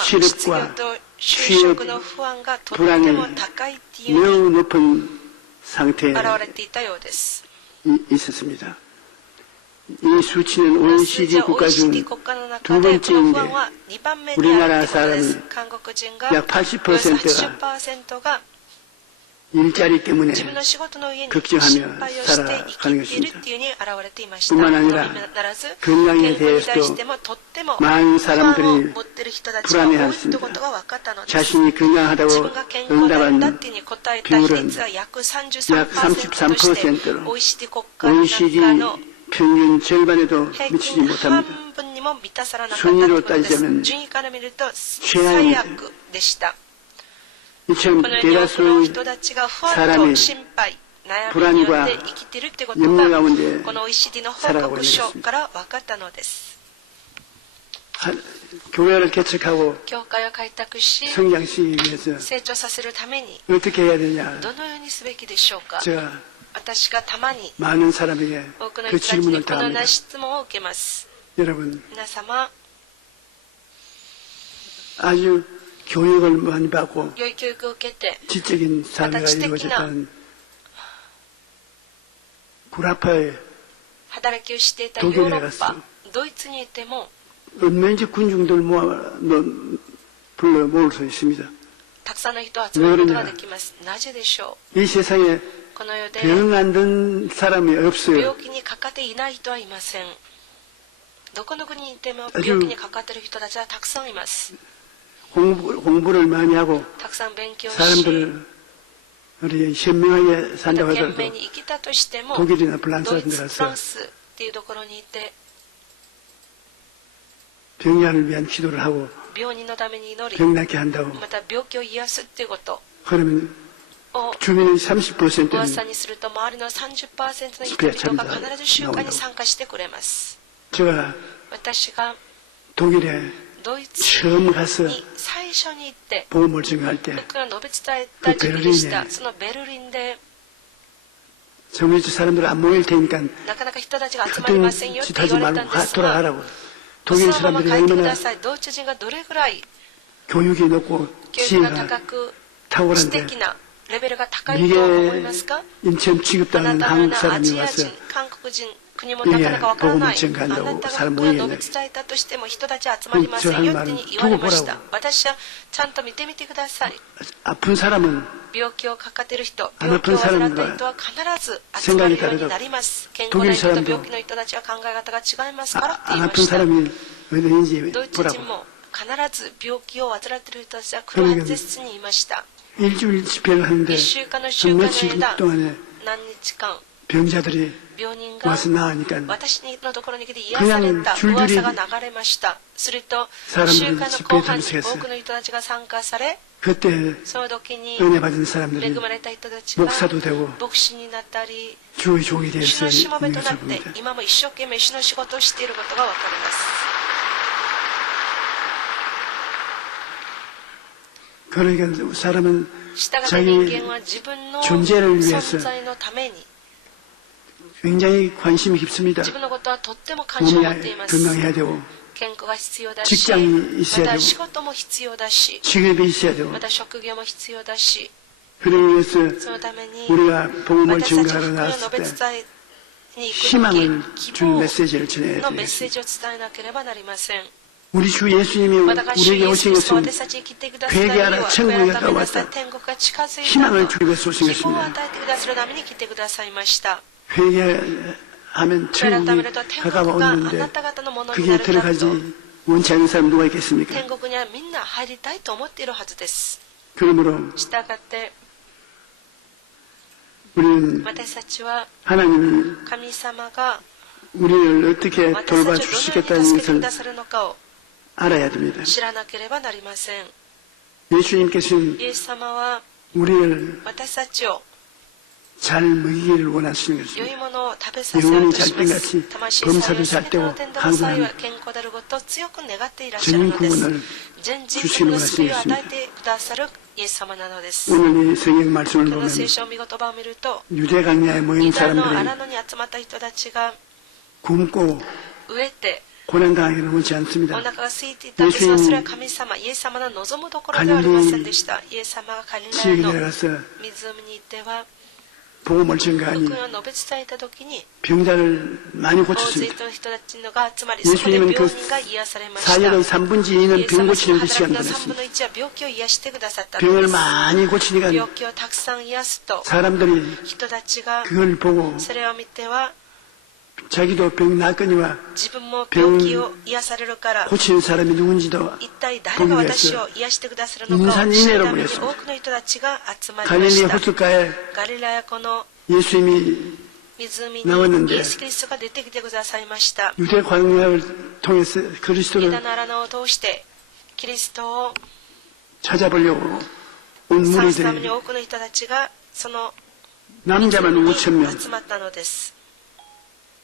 실업과 취업 불안이 매우 높은 상태에 있었습니다. 이 수치는 OECD 국가 중 두 번째인데 우리나라 사람이 약 80%가 일자리 때문에 걱정하며 살아가는 것입니다. 뿐만 아니라 건강에 대해서도 많은 사람들이 불안해했습니다. 자신이 건강하다고 응답한 비율은 약 33%로 OECD 평균 절반에도 미치지 못합니다. 순위로 따지자면 최하입니다. 이처럼 대다수의 사람이 불안과 염려 가운데 살아가고 있는 것입니다. 교회를 개척하고 성장시키기 위해서 어떻게 해야 되냐, 제가 많은 사람에게 그 질문을 다 합니다. 여러분, 아주 교육을 많이 받고 지적인 사회가 이루어졌다는 구라파에 독일에 갔어. 몇몇 군중들 불러 모을 수 있습니다. 왜 그러냐? 이 세상에 병 안 든 사람이 없어요. 아주 공부를 많이 하고 사람들을 우리 현명하게 산다고 하더라도 독일이나 프랑스 같은 데 가서 병약을 위한 기도를 하고 병 낫게 한다고 그러면 주민의 30%는 집회에 참가한다고 제가 독일에 처음 가서 보험을 증가할 때 그 베를린에 정말 사람들 안 모일 테니까 그런 짓 하지 말고 돌아가라고. 독일 사람들이 얼마나 교육이 높고 지혜가 탁월한데 이게 인천 취급당하는 한국 사람이 와서 이게 복음을 전가한다고 사람 모이겠네. 그럼 저 할 말은 두고 보라고. 아픈 사람은 안 아픈 사람과 생각이 다르다고. 독일 사람도 안 아픈 사람이 어디인지 보라고. 그러니까 일주일 집회를 하는데 한 며칠 동안에 병자들이 病人が 와서 나으니까 私のところに来て癒された噂が流れました。すると、週間の後半に多くの人たちが参加され、 그때 その時に 은혜 받은 恵 사람들이 まれた人たちが 목사도 되고 牧師になったり、 주의 종이 主 되어서 のしもべ 있는 となって 것입니다. 今も一生懸命主の仕事をしていることがわかります。 그러니까 사람은 従って 자기 人間は自分の 존재를 위해서 存在のために 굉장히 관심이 깊습니다. 自分のことはとっても関心を 몸이 持っています。 건강해야 되고 健康が必要だし、 직장이 ま 있어야 た 되고 仕事も必要だし、 직업이 있어야 되고 また職業も必要だし、 그러기 위해서 そのために 우리가 복음을 私たち 증거하러 福音を 나왔을 述べ 때 伝えに行く 희망을 時、希 주는 望 메시지를 전해야 のメッ 돼요. セージを伝えなければなりません。 우리 주 예수님이 また主 우리에게 イエス 오신 キリストが 것은 私たちに来てくださった理由 회개하라 は、 천국에 悔い改めなさい 가까웠다. 天国が近づいた 희망을 と、 주기 위해서 오신 希望を 것입니다. 与えてくださるために来てくださいました。 회개하면 悔い改め 천국이 ると天国があな 가까웠는데 た方のものに 그게 なるんだ 들어가지 と。 원치 않는 사람 누가 있겠습니까? 天国にはみんな入りたいと思っているはずです。 그러므로 したがって 우리는 私たちは 하나님이 神様が 우리를 어떻게 私たちをどのように 돌봐주시겠다는 助けてく 것을 ださるのかを 알아야 됩니다. 知らなければなりません。 예수님께서는 イエス様は 우리를 私たちを 잘 먹이기를 원하시는 良い 것입니다. ものを食べさせよう 영혼이 とし 잘 ま 된 す。 같이 魂 범사도 さえ 잘 全ての 되고 天道の際 항상 は健康であることを強く願っていらっしゃる 전인 のです。 구원을 全人 주시는 類の救いを 말씀이었습니다. 与えてくださるイエス様なのです。 오늘 이 성경 말씀을 この 보면 聖書を見言葉を見ると、 유대 강야에 모인 ユダの 사람들이 荒野に集まった人たちが 굶고 飢えて 고난당하기를 원치 お 않습니다. 腹が空いていたんですが、それは神様、イエス様の望むところではありませんでした。イエス様がガリラヤ 지역에 の 내려가서 湖に行っては、 복음을 福 증거하니 音を述べ伝えた時に、 병자를 많이 大勢 고쳤습니다. の人たちが集まり、そこで 예수님은 病 그 人が癒されました。 사역의 3분의 イ 2는 エス 병 様その 고치는 데 働 시간 きの3 보냈습니다. 分の1は病気を癒してくださったの 병을 です。 많이 고치니까 病気をたくさん癒すと、 사람들이 人たちが 그걸 보고 それを見ては、 자기도 병 낫거니와 自分も病気を癒されるから、 고치는 사람이 누군지도 一体誰が私を癒してくださるのかを 인산 知る 인해로 ために 보냈습니다. 多くの人たちが集まりま 갈릴리 した。 호숫가에 ガリラヤ湖の 예수님이 湖 나왔는데 にイエス・キリストが出てきてくださいました。 유대 광야를 통해서 ユ 그리스도를 ダの荒野を通してキリストを 찾아보려고 온 探すために 무리들이 多くの人たちがその 남자만 湖 5천 に 명 集まったのです。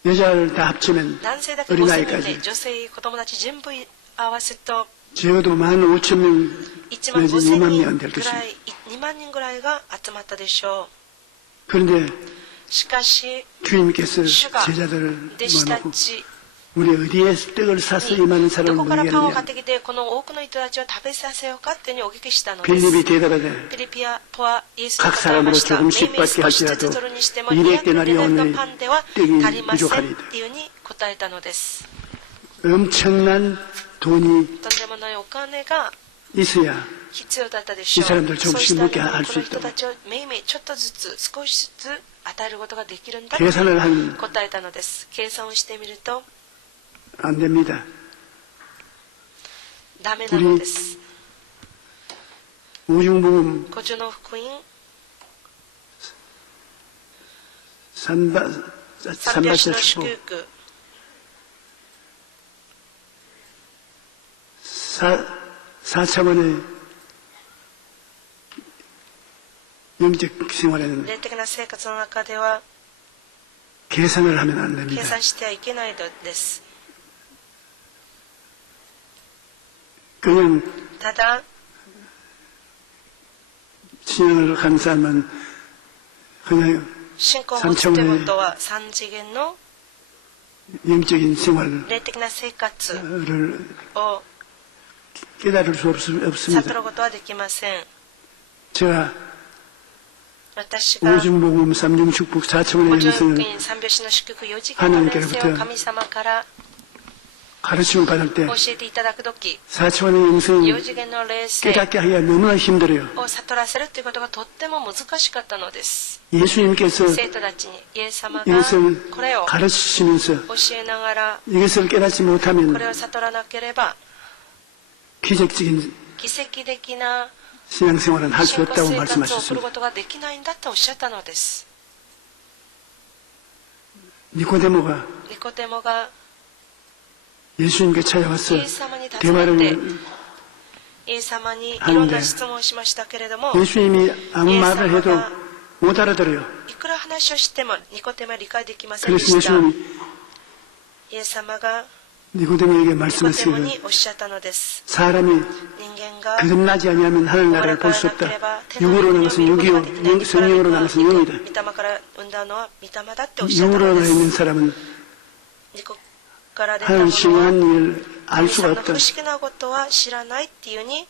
여자를 다 합치면 男性だけ5000人で 어린아이까지 女性子供たち全部合わせと 적어도 15,000명 1万 내지 5000 2만 人 명 될 ぐら 것입니다. い2万人ぐらいが集まったでしょ 그런데 う。しかし 주님께서 주가 제자들을 弟子た 모아놓고 ち 우리 어디에 떡을 사서 이 많은 ど 사람을 こから 먹이게 パンを買っ 하느냐 てきてこの多くの人たちを食べさせようかっていうふうにお聞きしたのです。 빌립이 대답하되 フィリピアポはイエスに 각 答えま 사람으로 した。メイ 조금씩 メイ 받게 少しず 할지라도 つ取るにしても 200 200 데나리 デナリの 오늘 パンでは 떡이 足りません 부족하리이다. っていうふうに答えたのです。 엄청난 돈이 とんでもないお金が 있어야 必要だったでしょう。 이 사람들 そう 조금씩 したら 먹게 할 こ 수 の人 있다고 たちをめいめいちょっとずつ少しずつ与えることができるんだと 계산을 하면 答えたのです。計算をしてみると 안 됩니다. ダメなのです。 우중복음 五樹の福音 산바스 三拍子の祝 축복 福 4차원의 영적 생활에는 霊的な生活の中では 계산을 하면 안 計 됩니다. 算してはいけないのです。 그냥 ただ 신앙을 한 사람은 그냥 信仰を持つということは三次元の 영적인 생활을 霊的な生活を 깨달을 수 悟 없습니다. ることはできません。 제가 私が 오중복음 3중축복 4차원의 五条 영성을 福音三拍子の祝福四次元の連生を神様から 가르침을 받을 때 教えていただくとき 4차원의 영성을 四次元の霊生 깨닫게 하기가 너무나 힘들어요. を悟らせるということがとっても難しかったのです。 예수님께서 生徒たちにイエス様が 이것을 これを 가르치시면서 教えながら 이것을 깨닫지 こ 못하면 れを悟らなければ 기적적인 奇跡的な 신앙생활은 할 수 信仰 없다고 生活を送る 말씀하셨습니다. ことができないんだとおっしゃったのです。 니코데모가 ニコデモが 예수님께 찾아와서 イエス様に尋ねて 대화를 イエス様にいろんな質問をしましたけれども、 예수님이 아무 말을 해도 못 알아들어요. いくら話をしてもニコデモは理解できませんで 그래서 した。 예수님이 イエス様が 니고데모에게 ニコデモ 말씀하시기를 におっしゃったのです。 사람이 人間が 거듭나지 아니하면 하늘나라를 볼 수 없다. 육으로 나가서 육이요, 성령으로 나가서 영이다. 御霊から生んだのは御霊だっておっしゃった 육으로 ので 나가 す。 있는 사람은 肉から出たも 하나님 のは 신령한 일을 알 神 수가 様の 없다. 不思議なことは知らないっていうふうに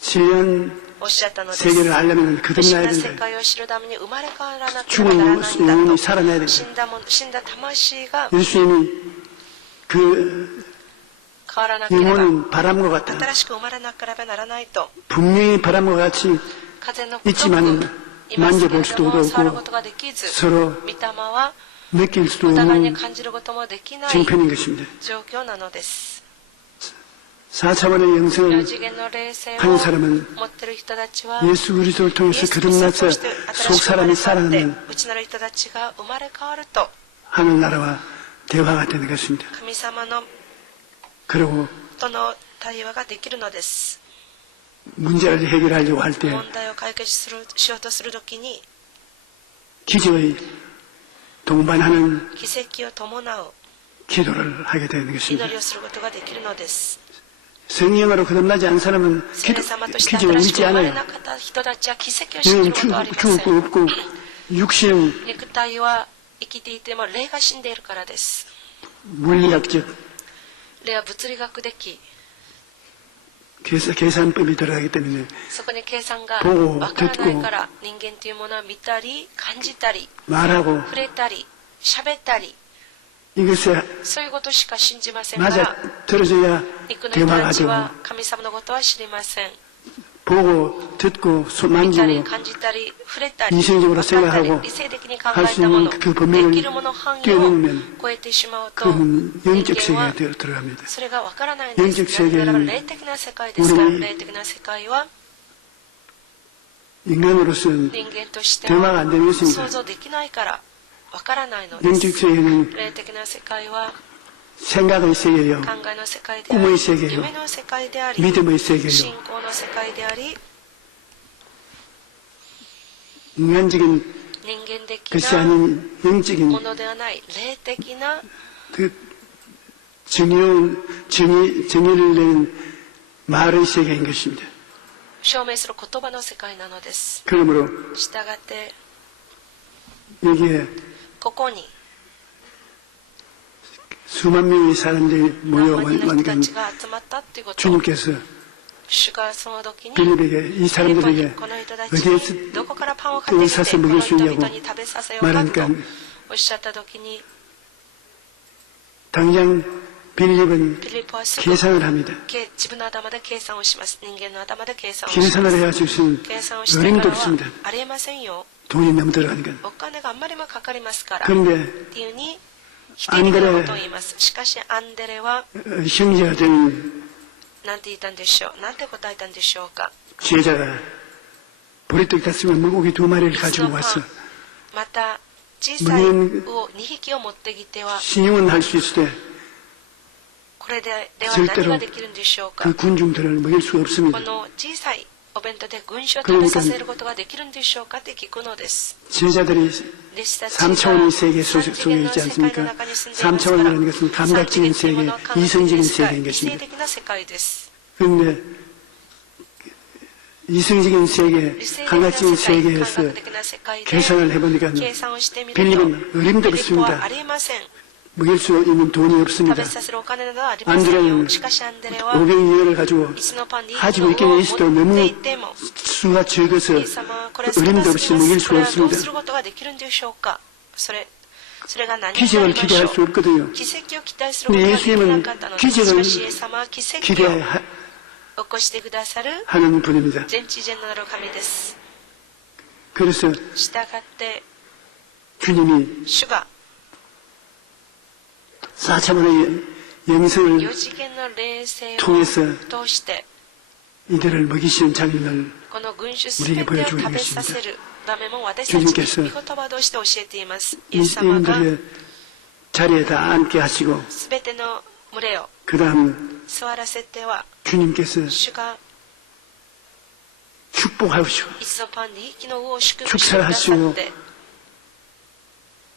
신령한 おっしゃったのです。 세계를 알려면 不思議 거듭나야 な世 된다. 界を知るために生まれ変わらなければなら 죽은 ないんだ 영혼이 と。 살아나야 된다. 死んだ魂が 예수님이 그 変わらなければ 영혼은 바람과 같다. 新しく生まれなければならないと。 분명히 바람과 같이 風のごとく 있지만 いますけれ 만져볼 수도 ども触るこ 없고 とができず、 서로 御霊は 느낄 수도 お互いに 없는 感じることもできない 정편인 것입니다. 状況なのです。 4차원의 4 영성을 次元の霊性を 한 사람은 持っている人たちは 예수 그리스도를 イエ 통해서 ス・キリストを 거듭나서 通して新 속 しく生ま 사람이 れ変わって 살아나는 内なる人たちが生まれ変わると 하늘나라와 대화가 되는 것입니다. 神様の 그리고 との対話ができるのです。 문제를 해결하려고 할 때 問題を解決しようとするときに 기적의 동반하는 奇跡を伴う 기도를 하게 되는 祈 것입니다. りをすることができるのです。 성령으로 거듭나지 않은 사람은 聖霊様として 기적을 新しく 믿지 生まれ 않아요. なかった人たちは奇跡を信じることはありませ 죽을 ん。 거 없고 육신 肉体は生きていても霊が死んでいるからです。 물리학적 霊は物理学的、 계산법이 들어가기 때문에 そこに計算が 보고 わからない 듣고 から人間というものは見たり感じたり 말하고 触れたり喋ったり 이것에 そういうことしか信じませんか 맞아 ら 들어줘야 肉の人 대화가 たち 되고 は神様のことは知りません。 보고 듣고 見たり 만지고 感じたり触れたり 이성적으로 分かったり 생각하고 理性的に考 할 え 수 たも 있는 の 그 で 범위를 きるもの範囲を 뛰어넘으면 超えてしまうと 그건 人 영적 間は 세계에 들어갑니다. それがわからないんです。 영적 なぜならば 세계는 霊的な世界ですから 우리 霊的な世界は 인간으로서는 人間として 대화가 は 안 되는 想 것입니다. 像できないからわからないので 영적 す。 세계는 霊的な世界は 생각의 세계요, 考えの世界であ 꿈의 り 세계요, 夢の世界であり 믿음의 信 세계요. 仰の世界であり 인간적인 人間的 것이 な 아닌 영적인 ものではない霊的な 그 정의를 내는 말의 세계인 것입니다. 証明する言葉の世界なのです。 그러므로 したがって 여기에 ここに 수만 명의 사람들이 何万人の人た 모여왔건 ちが集まったということ。 주님께서 主がその時に 빌립에게 이 フィリポに 사람들에게 この人たち 어디에서 にどこからパンを買ってきて 사서 この 먹일 수 人 있냐고 々に食べさせようかと 말하니까 おっしゃった時に 당장 빌립은 フィリポはすぐ 계산을 합니다. 自分の頭で計算をします。人間の頭で計算をし 계산을 ます 해야 주신 計算をしてか 어림도 らは 없습니다. ありえませんよ。 돈이 너무 들어가니까. お金があんまりもかかりますからっ 그런데 ていうに否定的なことを言います。しかしアンデレは 형제가 된 なんて言ったんでしょう。なんて答えたんでしょうか。 제자가 보리떡 땄으면 물고기 2마리를 水 가지고 のパ 왔어. ンまた小さい魚2匹を持ってきては 신용은 할 수 있을 때 これでは何ができるんでしょうか。 그 군중들을 먹일 수가 こ 없습니다. の小さいお弁当で群衆を食べさせることができるんでしょうかって聞くのです。 제자들이 弟子たちが 3차원의 세계에 三 속해 次元の 있지 世界の 않습니까? 中に住んでいますから 3차원이라는 것은 감각적인 三次元というも 세계, のは感覚的 이성적인 な世界 세계인 理性 것입니다. 的な世界です。 그런데 이성적인 세계, 理性的な 감각적인 世界、感 세계에서 覚的な世界で 계산을 해보니까 計算をしてみると 빌립은 어림도 フィリポは 없습니다. ありえません。 먹일 수 있는 돈이 食 없습니다. べさせるお金などはありませんよ。 안드레는 しかしアンデレは 500여를 가지고 石のパンに가지고 1 있긴 있어도 を持って 너무 いても 수가 적어서 イエス様はこれは少な 어림도 す 없이 ぎま 먹일 す。これ 수가 はどうす 없습니다. ることができるんでしょうか。それが何になり 기적을 ましょ 기대할 수 う。 없거든요. 奇跡を期待することができなかったのです。し 기적을 かしイエス様は奇跡を 기대하는 起こしてくださる 분입니다. 全知全能なる神です。 그래서 したがって 주님이 主が 4차원의 영성을 4次元の霊性を 통해서 通して 이들을 먹이시는 장면을 この群衆す 우리에게 べてを 보여주고 食べさ 계십니다. せる場面も私たちに 주님께서 御言葉として教えています。イエス様が 이들의 자리에 다 앉게 하시고 すべての群れを 그 다음 座らせては 주님께서 主が 축복하시고 一層パン2匹の魚を祝福してくださ 축사하시고 って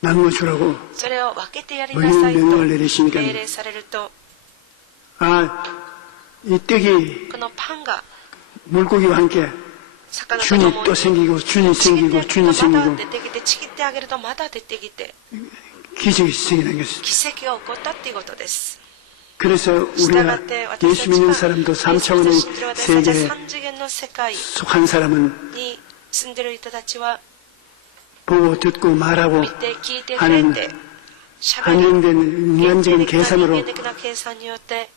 나눠주라고 それを分けてやりなさいと 명령을 내리시니까 命令されると 이 떡이 このパンが 물고기와 함께 魚と 준이 共 또 に 생기고 준이 ちぎって 생기고 あげる 준이 とまた 생기고 出てきてちぎってあげるとまた出てきて 기적이 생기는 것입니다. 奇跡が起こったっていうことです。 그래서 우리가 예수 믿는 사람도 3차원의 세계에 3次元の世界 속한 사람은 に住んでいる人たちは 보고 듣고 말하고 見て聞いて触 하는 れてしゃべり 한정된 인간적인 限定的な人 계산으로 間的な計算によって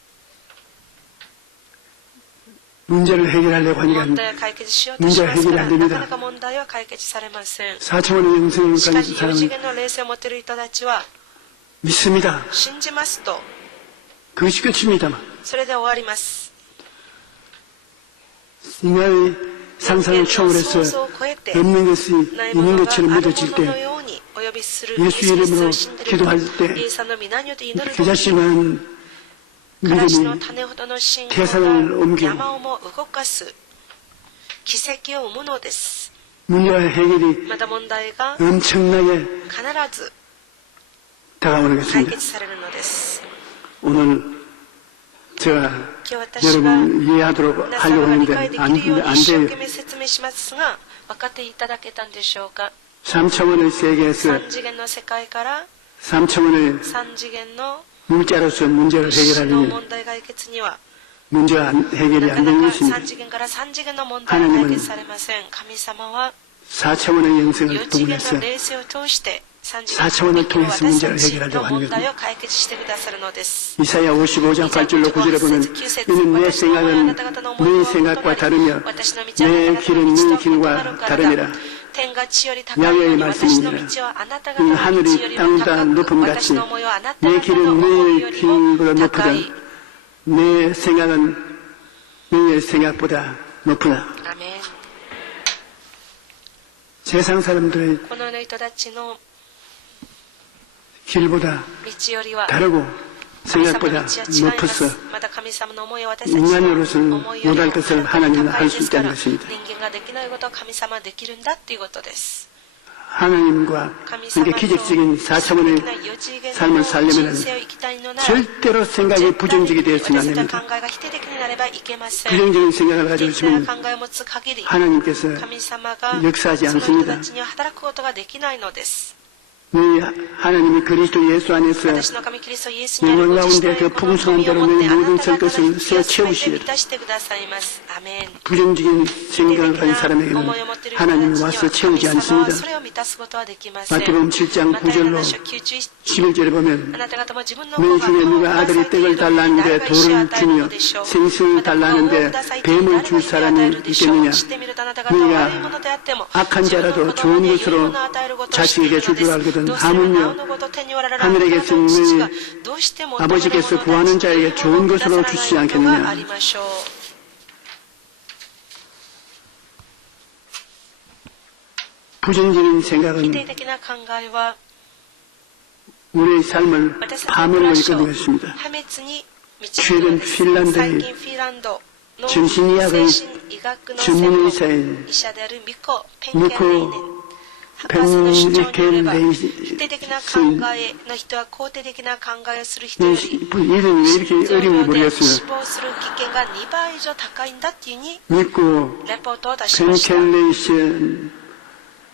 문제를 해결하려고 問 하니까 題を解決しようとしますからなかなか問題は解決されません。 4차원의 영성을 しか 가진 し4次 사람은 元の霊性を持っている人たちは 믿습니다. 信じますと 그것이 끝입니다. それで終わります。 인간의 상상을 人間の 초월해서 想像を超えて 없는 것이 ないも 있는 のがあ 것처럼 るも 믿어질 の 때 のようにお呼びする 예수 イエス・キリスト 이름으로 を信じる 기도할 と 때 イエス様の皆によって祈る 그 とき 자신은 からしの 믿음이 種ほどの信仰 계산을 が 옮겨 山をも動かす奇跡を生むのです。 문제와 해결이 また問題が 엄청나게 必ず 다가오는 解 것입니다. 決されるのです。 오늘 제가 今日私が 여러분 이해하도록 皆 하려고 様が理 했는데 解できるように 안 一生 돼요. 懸命説明しますが分かっていただけたんでしょうか。 3차원의 세계에서 3次元の世界から 3차원의 3次元の 물자로서 문제를 物質の 해결하려니 問題解決には 문제가 해결이 なか 안 な 되는 か 것입니다. 3次元から3次元の問題は解決されません。神様は 4차원의 영성을 4次元 통해서 の霊性を通して3次 4차원을 元の 통해서 私 문제를 たち 해결하려고 の 하는 問題 것입니다. を解決してくださるのです。 이사야 55장 8절로 9절에 보면 이는 내 생각은 네 생각과 다르며 내 길은 네 길과 다르니라. 야훼의 말씀이니라. 이 하늘이 땅보다 높음같이 내 길은 네 길보다 높으다. 내 생각은 너의 생각보다 높으다. 아멘. 세상 사람들의 この世の人たちの 길보다 道よりは 다르고 神様の道 생각보다 は違いま 높아서 す。また神様の思いを私たちの 인간으로서는 思いより 못할 も 것을 はるかに 하나님은 高 할 い 수 ですか 있다는 ら 것입니다. 人間ができないことを神様はできるんだっていうことです。 하나님과 神 그렇게 様と 기적적인 4차원의 4次元 삶을 の 살려면 人生を生きたいのなら 절대로 생각이 부정적이 되어서는 안 私たち 됩니다. の考えが否定的になればいけません。 부정적인 생각을 否 가지고 定的な 있으면 考えを持つ限り 하나님께서 神様が 역사하지 その人 않습니다. たちには働くことができないのです。 너희 하나님이 그리스도 예수 안에서 私の神キリストイエスにある 영원 ご自 가운데 体 그 この富 풍성한 を 대로 持っ 너희 てあな 모든 た 설 方の 것을 必要 세워 すべて 채우시리라. 満たしてくださいます。アメン。 부정적인 생각을 가진 思 사람에게는 いを持っている人たちに 하나님이 は 와서 神 채우지 様は 않습니다. それを満たすことはできません。 마태복음 7장 9절로 11절에 보면 あなた方も自分の 너희 子が 중에 パンを 누가 ください 아들이 という 떡을 時に 달라는데 誰が石を 돌을 与える 주며 のでしょう。 생수를 またパンを 달라는데 くださいという時に 뱀을 誰 줄 が石を与え 사람이 るでしょう。 있겠느냐. 知ってみるとあなた方は悪いものであっても 악한 自分の 자라도 子供に 좋은 良い 것으로 ものを与えることを知っている 자식에게 の 줄 で 줄 す。 알거든 どうすればなお 하물며 のこと手に割られるあなた方 하늘에게서 の父が 너희 どうして求める 아버지께서 者 구하는 たちに 자에게 좋은 くださ 것으로 らない 주시지 ことがあ 않겠느냐. りましょう。 부정적인 否 생각은 定的な考えは 우리의 삶을 私たちの暮 파멸로 らしを 이끄는 것입니다. 破滅に導く 최근 のです。 핀란드의 最近フィンランドの 정신의학의 精神医学の専門 전문의사인 医者であるミコ・ペンケンレイネン 미코 博士の主張によれば 펜케레이슨 否定的な考えの人は肯定的な考えをする人より 이름이 왜 이렇게 心臓 어려운지 病で死 모르겠어요. 亡する危険が2倍以上高いんだっていうふうに 믿고 レポートを出しました。 펜켈레이션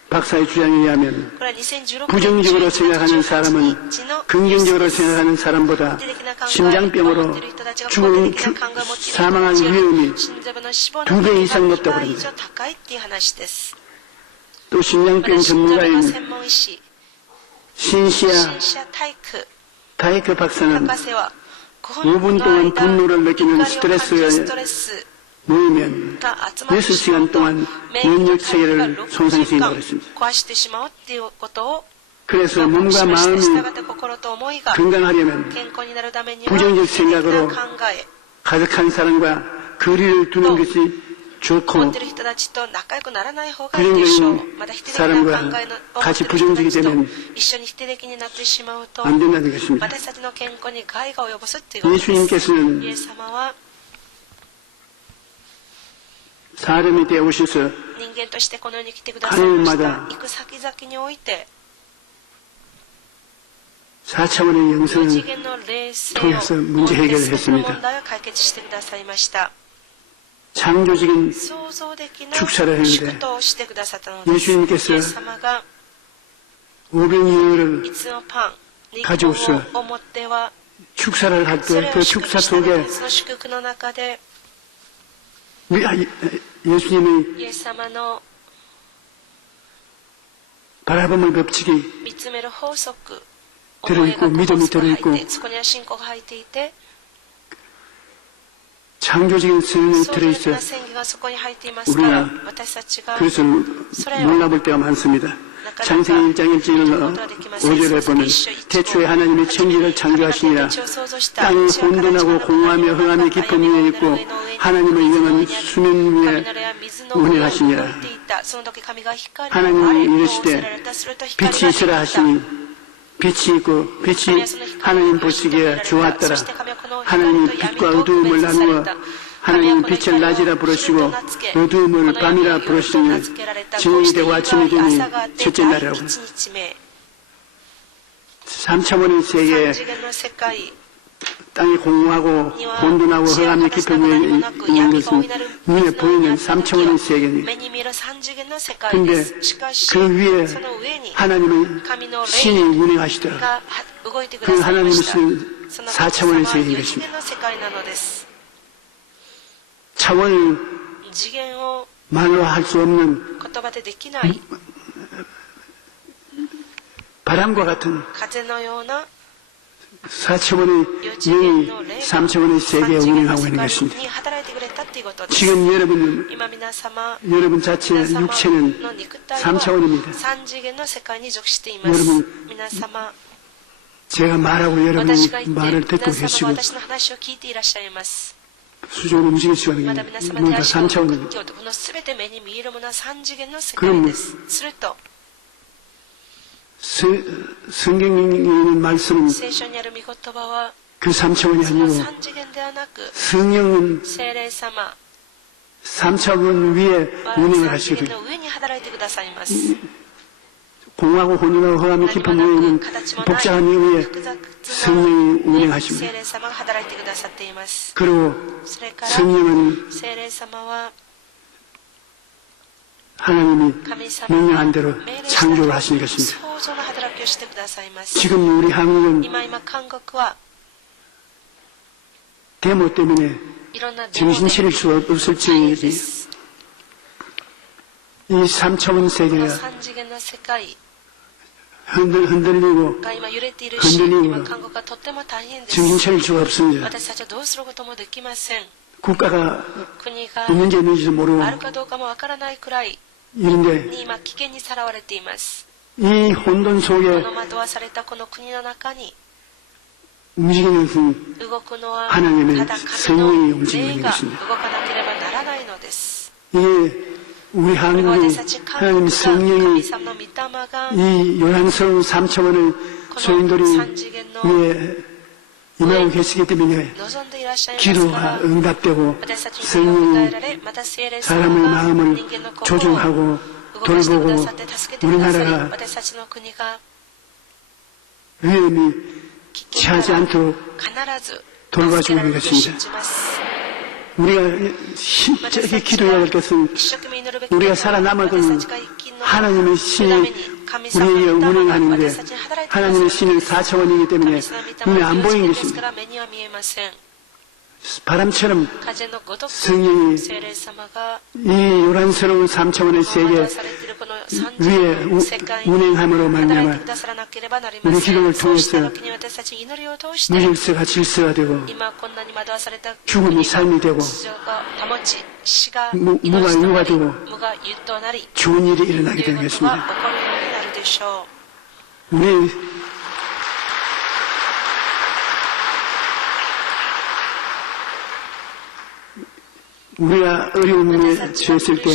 박사의 주장에 의하면 これは2016年 부정적으로 11月 생각하는 18 사람은 日の 긍정적으로 생각하는 사람보다 否定的な考えを持 심장병으로 っている人たちが 죽은 肯定的な考えを持っている人 사망할 たちより 위험이 心臓病の死亡の 2배 危 이상 険が 높다고 2倍以 합니다. 上高いっていう話です。 또 심장병 心臓病の 전문가인 専門医師 신시아 新社体育 다이크 박사는 博士は 5분 동안 분노를 느끼는 스트레스에 ストレス 모이면 が集まってしまう 6시간 と 동안 免疫の 면역 体力が 체계를 6 손상시킨다고 時 그랬습니다. 間壊してしまうっていうことを 그래서 報告 몸과 しました。 마음이 従って心と思いが 건강하려면 健康になるためには 부정적 否定的な 생각으로 考え 가득한 사람과 거리를 두는 것이 좋고 부정적인 사람과 같이 부정적이 되면 안 된다는 것입니다. 예수님께서는 사람이 되어 오셔서 하늘마다 4차원의 영성을 통해서 문제 해결을 했습니다. 창조적인 축사를 했는데 예수님께서 오병이어를 가져오서 축사를 할 때 그 축사 속에 예수님의 바라봄의 법칙이 들어있고 믿음이 들어있고 창조적인 성령이 들어있어 우리가 그래서 놀라볼 때가 많습니다. 창세기 1장 1절 5절에 보면 태초에 하나님이 천지를 창조하시니라. 땅이 혼돈하고 공허하며 흑암이 깊은 위에 있고 하나님의 영은 수면 위에 운행하시니라. 하나님이 이르시되 빛이 있으라 하시니 빛이 있고 빛이 하나님 보시기에 좋았더라. 하나님이 빛과 어두움을 나누어 하나님 빛을 낮이라 부르시고 어두움을 밤이라 부르시니 저녁이 되고 아침이 되니 첫째 날이라고. 3차원의 세계에 땅이 공허하고 혼돈하고 흑암이 깊은 위에 있는 것은 눈에 보이는 3차원의 세계입니다. 그런데 그 위에 하나님의 신이 운행하시더라. 그 하나님의 신은 4차원의 세계인 것입니다. 차원을 말로 할 수 없는 바람과 같은 4차원의 영이 3차원의 세계에 운행하고 있는 것입니다. 지금 여러분 자체의 육체는 3차원입니다. 여러분, 제가 말하고 여러분이 말을 듣고 계시고 수적으로 움직이시는 게 뭔가 3차원입니다. 그럼 성경에 있는 말씀은 그 3차원이 아니고 성령은 3차원 위에 운행을 하시게 됩니다. 공하고 혼돈하고 흑암이 깊은 위에 있는 복잡한 위에 성령이 운행하십니다. 그리고 성령은 하나님이 명령한 대로 창조를 하시는 것입니다. 지금 우리 한국은 데모 때문에 정신 차릴 수 없을 지경이지. 이 3차원 세계가 흔들리고 정신 차릴 수가 없습니다. 국가가 문제 있는지도 모르고 이런데 이 혼돈 속에 움직이는 것은 하나님의 성령이 움직이는 것입니다. 이게 우리 한국은 하나님 성령이 이 요란스러운 3차원의 소인돌이 위에 임하고 계시기 때문에 기도가 응답되고 성령이 사람의 마음을 조정하고 돌보고 우리나라가 위험이 취하지 않도록 돌봐주는 것입니다. 우리가 힘차게 기도해야 할 것은 우리가 살아남아도 하나님의 신이 우리에게 운행하는데 하나님의 신은 4차원이기 때문에 눈에 안 보이는 것입니다. 바람처럼 성령이 이 요란스러운 3차원의 세계 위에 운행함으로 말미암아 우리 기도를 통해서 무질서가 질서가 되고 죽음이 삶이 되고 무가 유가 되고 좋은 일이 일어나게 되는 것입니다. 우리 우리가 어려움에 처했을 때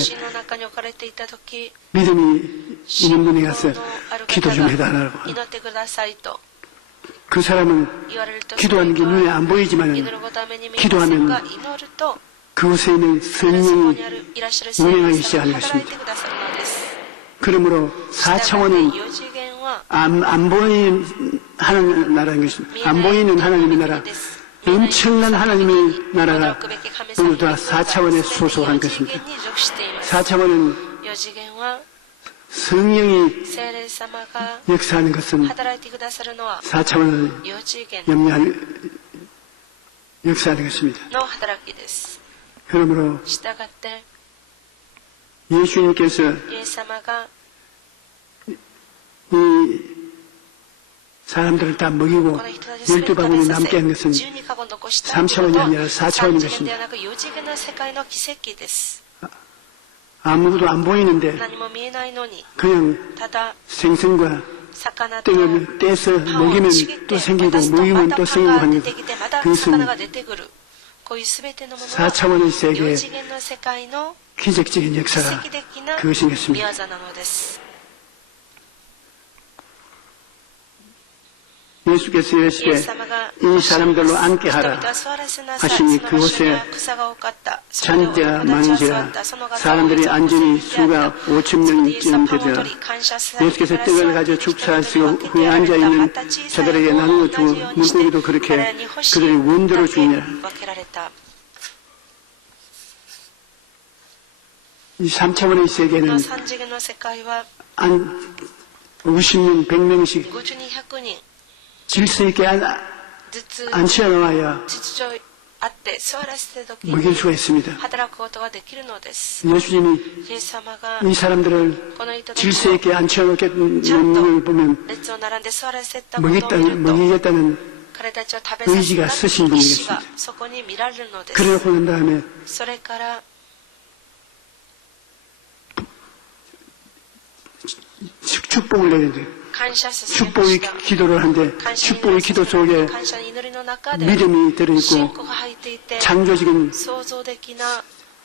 믿음이 있는 분에 가서 기도 좀 해달라고. 그 사람은 기도하는 게 눈에 안 보이지만 기도하면 그곳에 있는 성령이 운행하기 시작하는 것입니다. 그러므로 4차원은 안 보이는 하나님 나라인 것입니다. 안 보이는 하나님의 나라, 엄청난 하나님의 나라가 모두 다 4차원에 소속한 것입니다. 4차원은 성령이 역사하는 것은 4차원을 염려하는 역사하는 것입니다. 그러므로 예수님께서 이 사람들을 다 먹이고 12바구니 남게 한 것은 3차원이 아니라 4차원인 것입니다. 아무것도 안 보이는데 그냥 생선과 땡을 떼서 먹이면 또 생기고 먹이면 또 생기고 하는 것. 그것은 4차원의 세계의 기적적인 역사가 그것인 것입니다. 예수께서 이르시되 이 사람들로 앉게 하라 하시니 그곳에 잔디와 망지라 사람들이 앉으니 수가 5,000명쯤 되더라. 예수께서 떡을 가져 축사하시고 후에 앉아있는 자들에게 나누어 주고 물고기도 그렇게 그들이 원대로 주니라. 이 3차원의 세계는 50명, 100명씩 질서 있게 앉혀놓아야 먹일 수가 있습니다. 예수님이 이 사람들을 질서 있게 앉혀놓는 걸 보면 먹이겠다는 의지가 쓰신 분이겠습니다. 그러고 난 다음에 축복을 내는데 축복의 기도를 하는데 축복의 기도 속에 믿음이 들어있고 창조적인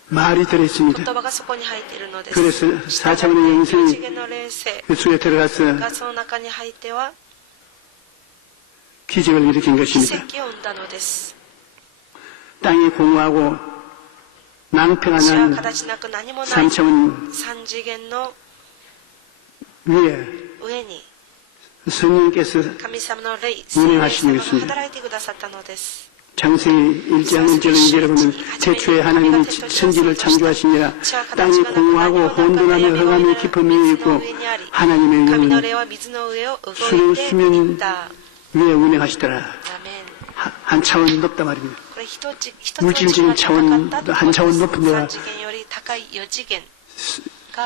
말이 들어있습니다. 그래서 4차원의 영성이 그 속에 들어가서 기적을 일으킨 것입니다. 땅이 공허하고 낭패가 난 3차원 위에 성령께서 운행하시는 것입니다. 창세기 1장 1절을 여러분은 태초에 하나님이 천지를 창조하시니라. 땅이 공허하고 혼돈하며 흑암이 깊은 위에 있고 하나님의 영은 수면 위에 운행하시더라. 한 차원 높다 말입니다. 물질적인 차원 한 차원 높은 데가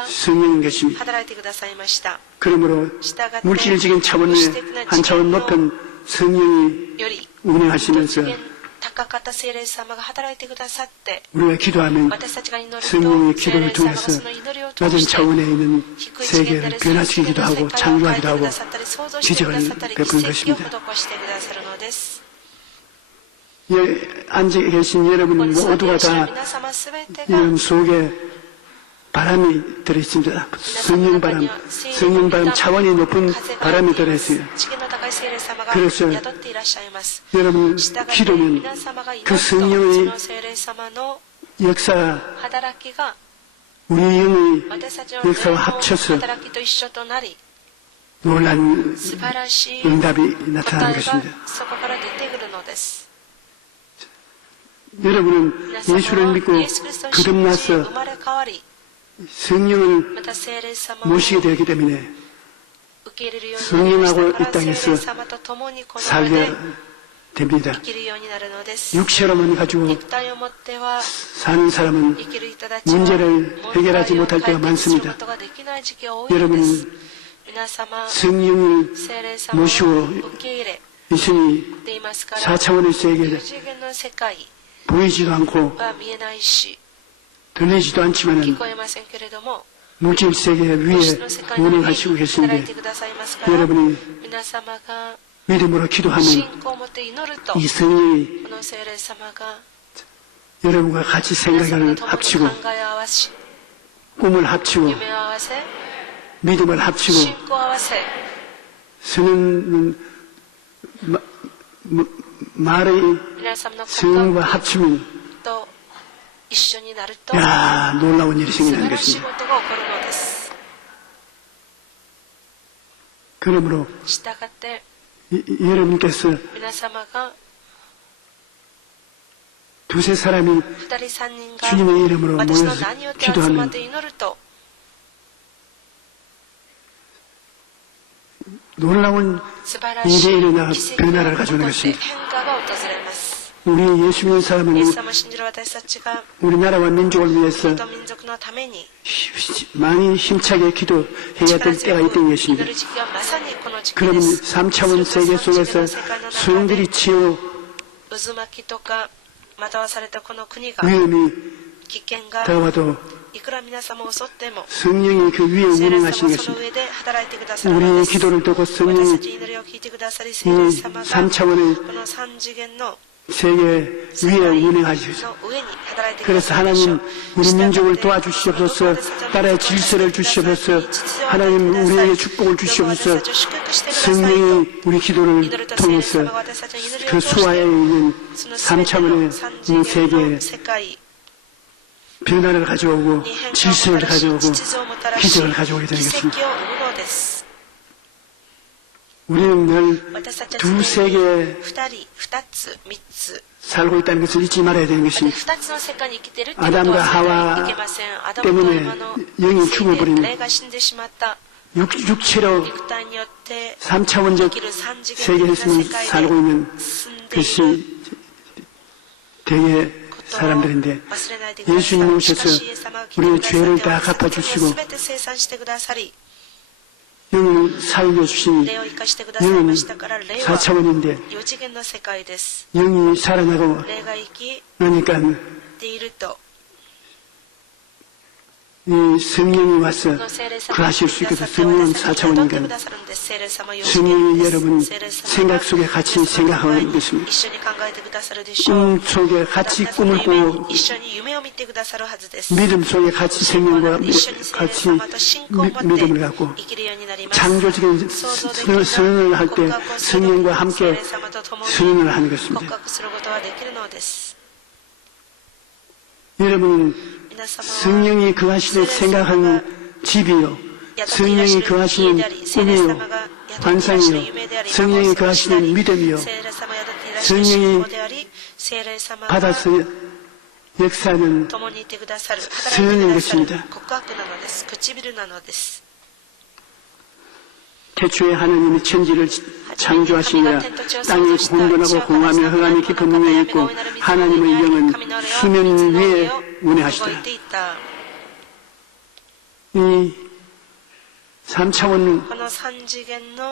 성령인 것입니다. 그러므로 물질적인 차원의 한 차원 높은 성령이 운행하시면서 우리가 기도하면 성령의 기도를 통해서 낮은 차원에 있는 세계를 변화시키기도 하고 창조하기도 하고 기적을 베푸는 것입니다. 앉아 계신 여러분 모두가 다 여러분 속에 바람이 들어있습니다. 성령바람 차원이 높은 바람이 들어있어요. 그래서 여러분 기도면 그 성령의 역사가 우리 영의 역사와 합쳐서 놀라운 응답이 나타나는 것입니다. 여러분은 예수를 믿고 거듭나서 성령을 모시게 되기 때문에 성령하고 이 땅에서 살게 됩니다. 육체로만 가지고 사는 사람은 문제를 해결하지 못할 때가 많습니다. 여러분은 성령을 모시고 있으니 4차원의 세계를 보이지도 않고 들리지도 않지만 물질 세계 위에 운행하시고 계신데 여러분이 믿음으로 기도하면 이 성령이 여러분과 같이 생각을 합치고 꿈을 합치고 믿음을 합치고 쓰는 말의 성과 합치면 야 놀라운 일이 생기는 것입니다. 그러므로 여러분께서 두세 사람이 주님의 이름으로 모여서 기도하면 놀라운 일이 일어나 변화를 가져오는 것입니다. 우리 예수 믿는 사람은 우리나라와 민족을 위해서 많이 힘차게 기도해야 될 때가 있던 것입니다. 그러면 3차원 세계 속에서 소용돌이 치유 위험이 다가와도 성령이 그 위에 운행하시는 것입니다. 우리의 기도를 듣고 성령이 이 3차원의 세계 위에 운행하시옵소서. 그래서 하나님 우리 민족을 도와주시옵소서. 나라의 질서를 주시옵소서. 하나님 우리에게 축복을 주시옵소서. 성령이 우리 기도를 통해서 그 수하에 있는 3차원의 이 세계에 변화를 가져오고 질서를 가져오고 기적을 가져오게 되는 것입니다. 우리는 늘 두 세계에 살고 있다는 것을 잊지 말아야 되는 것입니다. 아담과 하와 때문에 영이 죽어버린 육체로 3차원적 세계에서 살고 있는 것이 대개 사람들인데 예수님이 오셔서 우리의 죄를 다 갚아주시고 영을 살려주시니 영은 4차원인데 영이 살아나고 나니까 이 성령이 와서 구하실 수 있거든. 성령은 4차원이니까 성령이 여러분 생각 속에 같이 생각하고 있습니다. 꿈 속에 같이 꿈을 꾸고 믿음 속에 같이 성령과 같이 믿음을 갖고 창조적인 선언을 할 때 성령과 함께 선언을 하는 것입니다. 여러분 성령이 거하시는 생각하는 집이요, 성령이 거하시는 꿈이요, 환상이요, 성령이 거하시는 믿음이요, 성령이 받아서 역사하는 선언인 것입니다. 태초에 하나님이 천지를 창조하시니라. 땅이 혼돈하고 공허하며 흑암이 깊은 문에 있고 하나님의 영은 수면 위에 운행하시더라. 이 3차원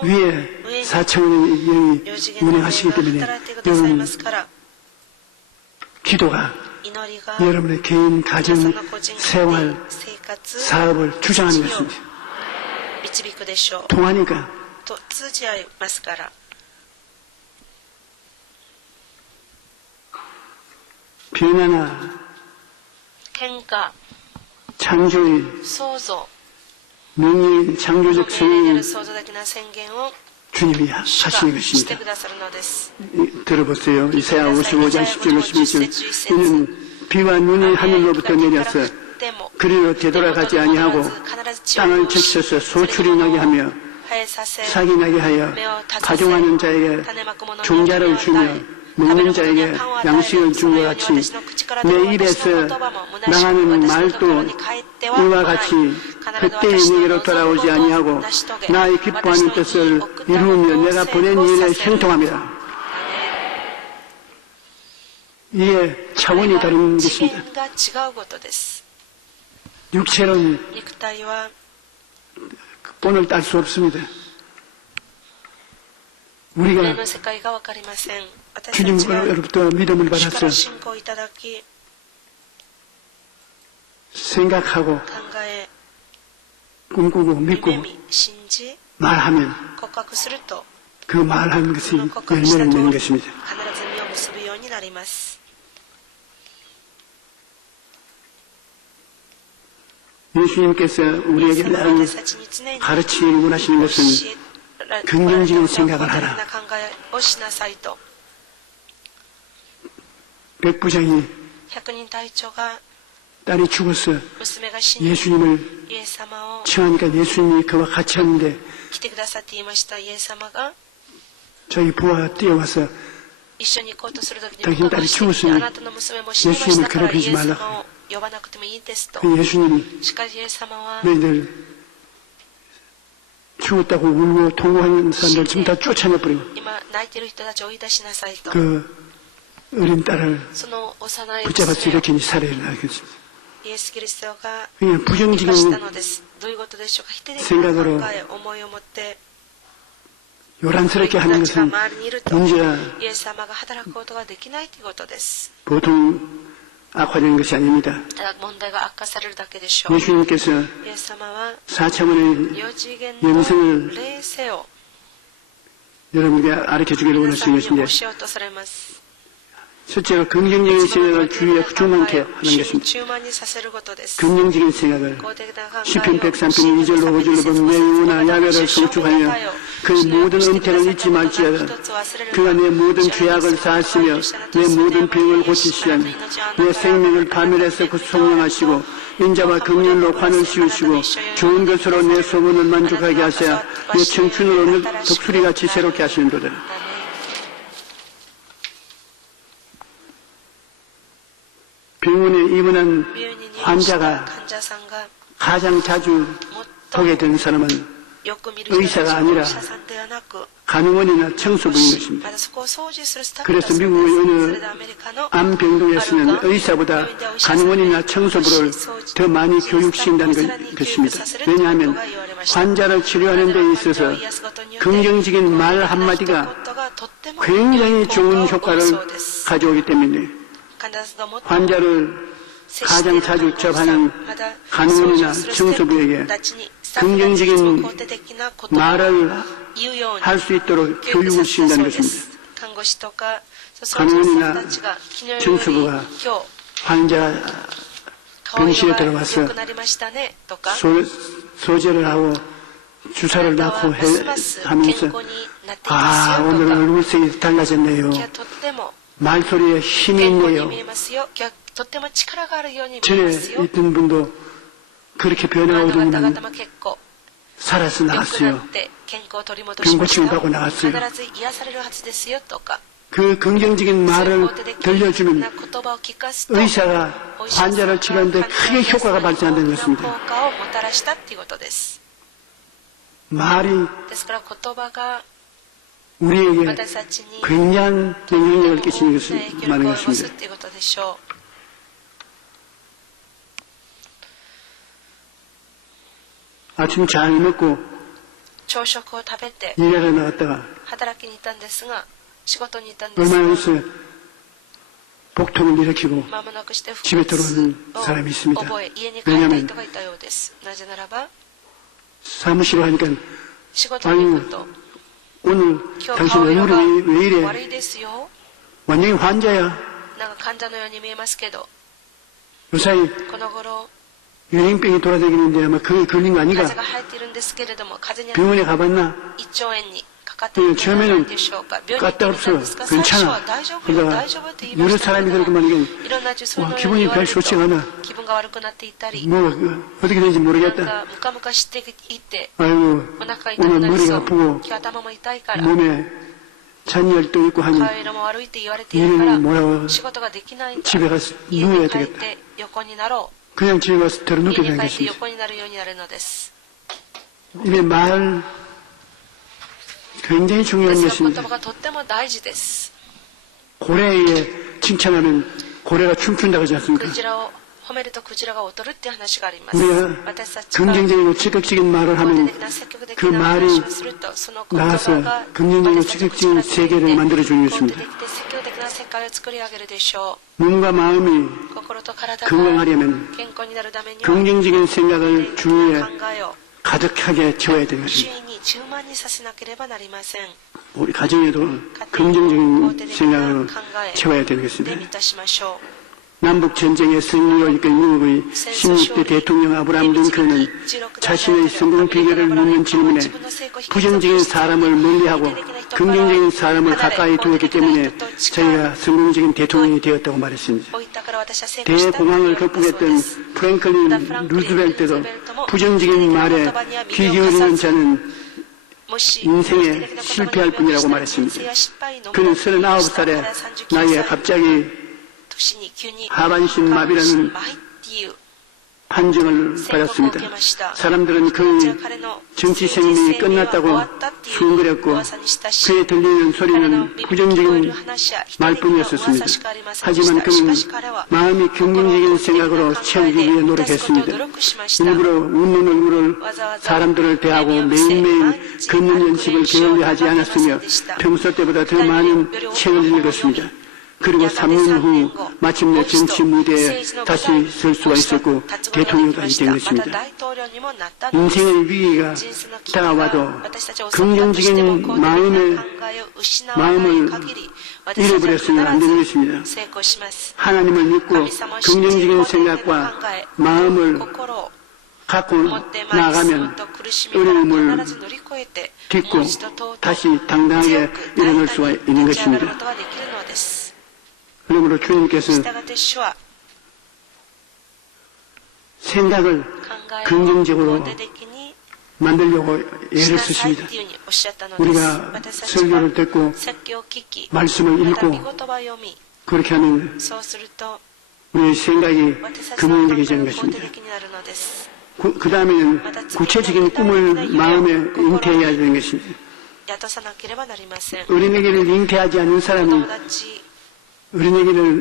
위에 4차원의 영이 운행하시기 때문에 여러분 기도가 여러분의 개인, 가정, 생활, 사업을 주장하는 것입니다. 통하니까 변화나 창조의 명예인 창조적 성인 주님이 하시는 것입니다. 들어보세요. 이사야 55장 10절 11절 이는 비와 눈이 하늘로부터 내려서 그리로 되돌아가지 아니하고 땅을 적셔서 소출이 나게 하며 싹이 나게 하여 가종하는 자에게 종자를 주며 먹는 자에게 양식을 준 것 같이 내 입에서 나가는 말도 이와 같이 헛되이 내게로 돌아오지 아니하고 나의 기뻐하는 뜻을 이루며 내가 보낸 일에 형통합니다. 이게 차원이 다른 것입니다. 육체로는 본을 딸 수 없습니다. 우리가 주님으로부터 믿음을 받아서 생각하고 꿈꾸고 믿고 말하면 그 말하는 것이 열매를 내는 것입니다. 예수님께서 우리에게 늘 가르치기를 원하시는 것은 긍정적인 생각을 하라. 백부장이 딸이 죽었어. 예수님을 청하니까 예수님이 그와 같이 왔는데 저희 부하가 뛰어와서 당신 딸이 죽었으니 예수님을 괴롭히지 말라고. 그 예수님이 너희들 죽었다고 울고 통곡하는 사람들 지금 다 쫓아내버리고 그 어린 딸을 붙잡아서 일으키니 살해를 하겠습니다. 그냥 부정적인 생각으로 요란스럽게 하는 것은 문제야 보통 악화되는 것이 아닙니다. 예수님께서 4차원의 영성을 여러분에게 가르쳐주기를 원하시는 것인데 첫째로 긍정적인 생각을 주위에 충만케 하는 것입니다. 긍정적인 생각을 시편 103편 2절로 5절로 보면 내 영혼아 야훼를 성축하며 그의 모든 은혜를 잊지 말지어다. 그가 내 모든 죄악을 사하시며 내 모든 병을 고치시며 내 생명을 파멸해서 구속하시고 인자와 긍휼로 환을 씌우시고 좋은 것으로 내 소원을 만족하게 하셔야 내 청춘을 독수리같이 새롭게 하시는도다. 병원에 입원한 환자가 가장 자주 보게 되는 사람은 의사가 아니라 간호원이나 청소부인 것입니다. 그래서 미국의 어느 암병동에서는 의사보다 간호원이나 청소부를 더 많이 교육시킨다는 것입니다. 왜냐하면 환자를 치료하는 데 있어서 긍정적인 말 한마디가 굉장히 좋은 효과를 가져오기 때문에 환자를 가장 자주 접하는 간호원이나 청소부에게 긍정적인 말을 할 수 있도록 교육을 시킨다는 것입니다. 간호원이나 청소부가 환자 병실에 들어가서 소재를 하고 주사를 놔고 하면서 오늘 얼굴색이 달라졌네요. 말소리에 힘이 있네요. 전에 있던 분도 그렇게 변화오더니만 살아서 나왔어요. 병 고침을 받고 나왔어요. 그 긍정적인 말을 들려주면 의사가 환자를 치료하는데 크게 효과가 발생한다는 것입니다. 말이 우리에게 굉장한 영향력을 끼치는 것을 말하는 것입니다. 아침 잘 먹고 일하러 나갔다가 얼마 있어요. 복통을 일으키고 집에 들어오는 사람이 있습니다. 왜냐하면 사무실에 하니까 아유 오늘 당신 얼굴이 왜 이래? 완전히 환자야. 요사이 유행병이 돌아다니는데 아마 그게 걸린 거 아니가? 병원에 가봤나? 처음에는 까딱없어. 괜찮아. 그러다가 여러 사람이 그렇게 말하기엔 기분이 별 좋지가 않아. 뭐 어떻게 되는지 모르겠다. 아이고 오늘 머리가 아프고 몸에 잔열도 있고 하니 이런 뭐라고 집에 가서 누워야 되겠다. 그냥 집에 가서 들어눕게 되는 것입니다. 이게 말 굉장히 중요한 것입니다. 고래에 칭찬하면 고래가 춤춘다고 하지 않습니까? 우리가 긍정적이고積極적인 말을 하면 그 말이 나와서 긍정적이고積極적인 세계를 만들어주는 것입니다. 몸과 마음이 건강하려면 긍정적인 생각을 주위에 가득하게 채워야 되는 것입니다. 우리 가정에도 긍정적인 생각을 채워야 되는 것입니다. 남북 전쟁의 승리로 이끈 미국의 16대 대통령 아브라함 링컨은 자신의 성공 비결을 묻는 질문에 부정적인 사람을 멀리하고 긍정적인 사람을 가까이 두었기 때문에 자기가 성공적인 대통령이 되었다고 말했습니다. 대공황을 극복했던 프랭클린 루즈벨트도 부정적인 말에 귀 기울이는 자는 인생에 실패할 뿐이라고 말했습니다. 그는 39살의 나이에 갑자기 하반신 마비라는 판정을 받았습니다. 사람들은 그의 정치 생명이 끝났다고 수군거렸고 그에 들리는 소리는 부정적인 말뿐이었습니다. 하지만 그는 마음이 긍정적인 생각으로 채우기 위해 노력했습니다. 일부러 웃는 얼굴을 사람들을 대하고 매일매일 걷는 연습을 게을리하지 않았으며 평소 때보다 더 많은 책을 읽었습니다. 그리고 3년 후 마침내 정치 무대에 다시 설 수가 있었고 대통령까지 된 것입니다. 인생의 위기가 다가와도 긍정적인 마음을 잃어버렸으면 안 되는 것입니다. 하나님을 믿고 긍정적인 생각과 마음을 갖고 나가면 어려움을 딛고 다시 당당하게 일어날 수가 있는 것입니다. 그러므로 주님께서 생각을 긍정적으로 만들려고 애를 쓰십니다. 우리가 설교를 듣고 말씀을 읽고 그렇게 하면 우리의 생각이 긍정적이지는 것입니다. 그 다음에는 구체적인 꿈을 마음에 잉태해야 되는 것입니다. 어린애기를 잉태하지 않는 사람이 어린애기를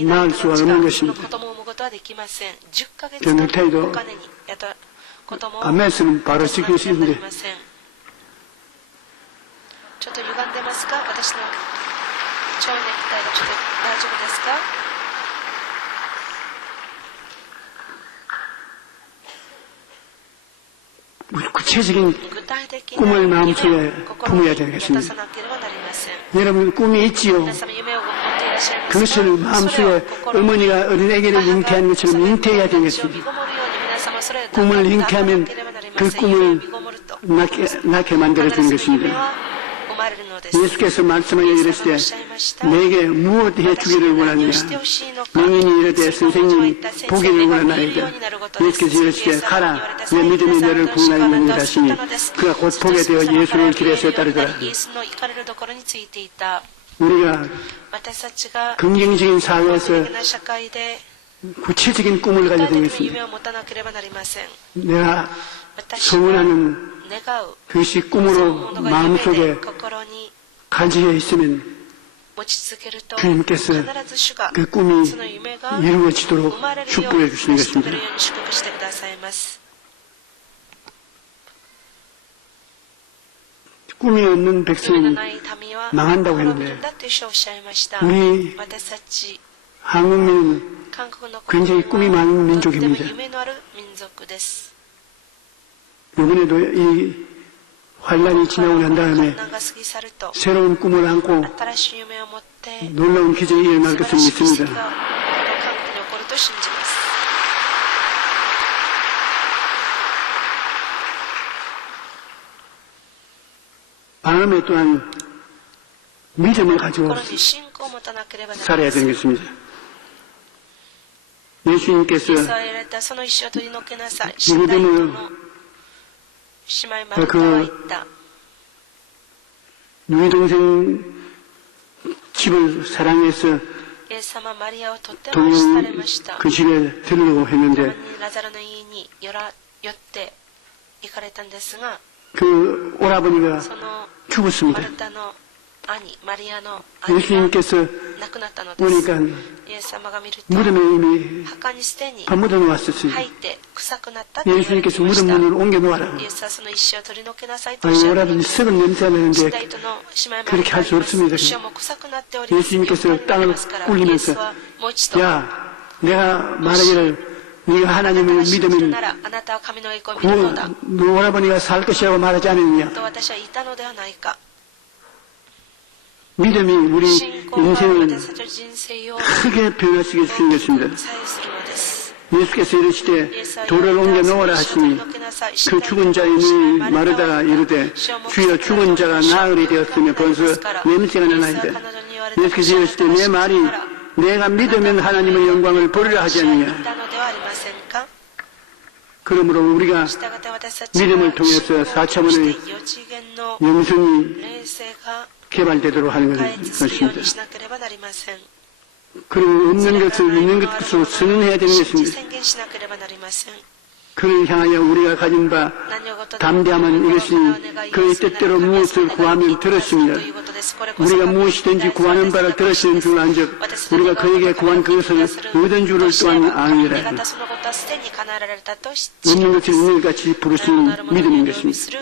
낳을 수가 없는 것입니다. 저 넥타이도 안 맸으면 바로 씻길 수 있는데 구체적인 꿈을 마음속에 품어야 되겠습니다. 여러분 꿈이 있지요. 그것을 마음속에 어머니가 어린애기를 잉태하는 것처럼 잉태해야 되겠습니다. 꿈을 잉태하면 그 꿈을 낳게 만들어주는 것입니다. 예수께서 말씀하여 이르시되 내게 무엇 해주기를 원하느냐. 명인이 이르되 선생님 보기를 원하나이다. 예수께서 이르시되 가라 내 믿음이 너를 구원하였느니라 하시니 그가 곧 보게 되어 예수를 길에서 따르더라. 우리가 긍정적인 사회에서 구체적인 꿈을 가져야 되겠습니다. 내가 소원하는 그것이 꿈으로 마음속에 간직해 있으면 주님께서 그 꿈이 이루어지도록 축복해 주시는 것입니다. 꿈이 없는 백성은 망한다고 했는데 우리 한국민은 굉장히 꿈이 많은 민족입니다. 이번에도 이 환란이 지나고 난 다음에 새로운 꿈을 안고 놀라운 기적이 일어날 것을 믿습니다. 마음에 또한 믿음을 가지고 살아야 되는 것입니다. 예수님께서 니고데모 그 누이 동생 집을 사랑해서 동영 그 집에 들으려고 했는데 그 오라버니가 죽었습니다. 예수님께서 보니까 무덤에 이미 버무려 놓았었어요. 예수님께서 무덤 문을 옮겨 놓아라. 오라버니 썩은 냄새가 나는데 그렇게 할 수 없습니다. 예수님께서 땅을 굴리면서 야 내가 말하기를 네가 하나님을 믿으면 너 오라버니가 살 것이라고 말하지 않았느냐. 믿음이 우리 인생을 크게 변화시켜 주신 것입니다. 예수께서 이르시되 돌을 옮겨 놓으라 하시니 그 죽은 자의 눈이 마르다가 이르되 주여 죽은 자가 나으리 되었으며 벌써 냄새가 나나이다. 예수께서 이르시되 내 말이 내가 믿으면 하나님의 영광을 보리라 하지 않느냐. 그러므로 우리가 믿음을 통해서 4차원의 영성이 개발되도록 하는 것입니다. 그리고 없는 것을 있는 것으로 선언해야 되는 것입니다. 그를 향하여 우리가 가진 바 담대함은 이것이 그의 뜻대로 무엇을 구하면 들었습니다. 우리가 무엇이든지 구하는 바를 들으시는 줄 안즉 우리가 그에게 구한 그것을 얻은 줄을 또한 아니라. 없는 것을 있는 것 같이 부르시는 믿음인 것입니다.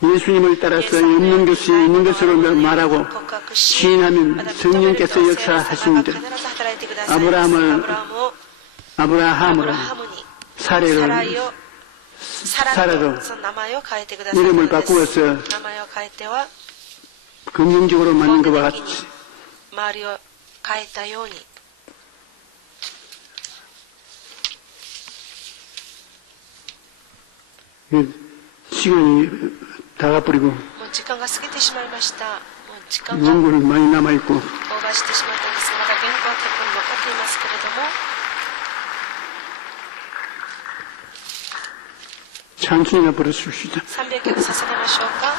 예수님을 따라서 없는 것이 있는 것으로 말하고 시인하면 성령께서 역사하십니다. 아브라함으로 사라로 이름을 바꾸어서 긍정적으로 맞는 것과 같이 시간이 다 가버리고 원고는 많이 남아있고 찬송이나 부르십시다.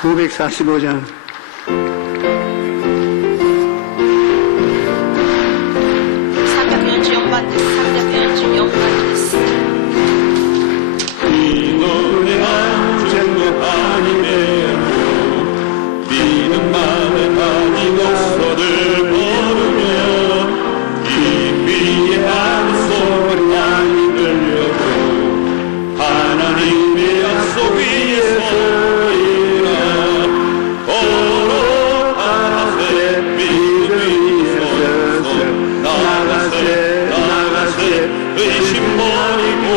545장 344번です。344番です。 이 노래 안전도 아니네요. 믿음만을 가진 독서를 걸으며 깊이 한 소리 많이 들려도 하나님의 약속 위에 서리라. 걸어가세 믿음 위에 서서 나가세 의심 버리고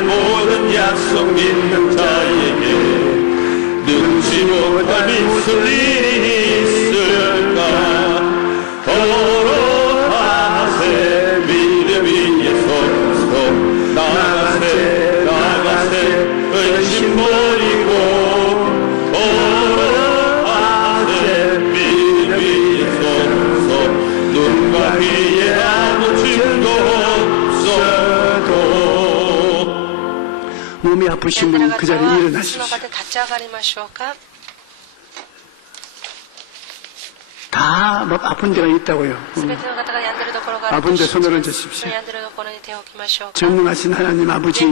모든 약속 믿는 자에게 능치 못할 믿을 일이 있을까. 걸어가세 믿음 위에 서서 나가세 의심 버리고 걸어가세 믿음 위에 서서 눈과 귀에 아무 증거 없어도 몸이 아프신 분은 그 자리에 일어나십시오. 다 아픈 데가 있다고요. 아픈 데 손을 얹으십시오. 전능하신 하나님 아버지,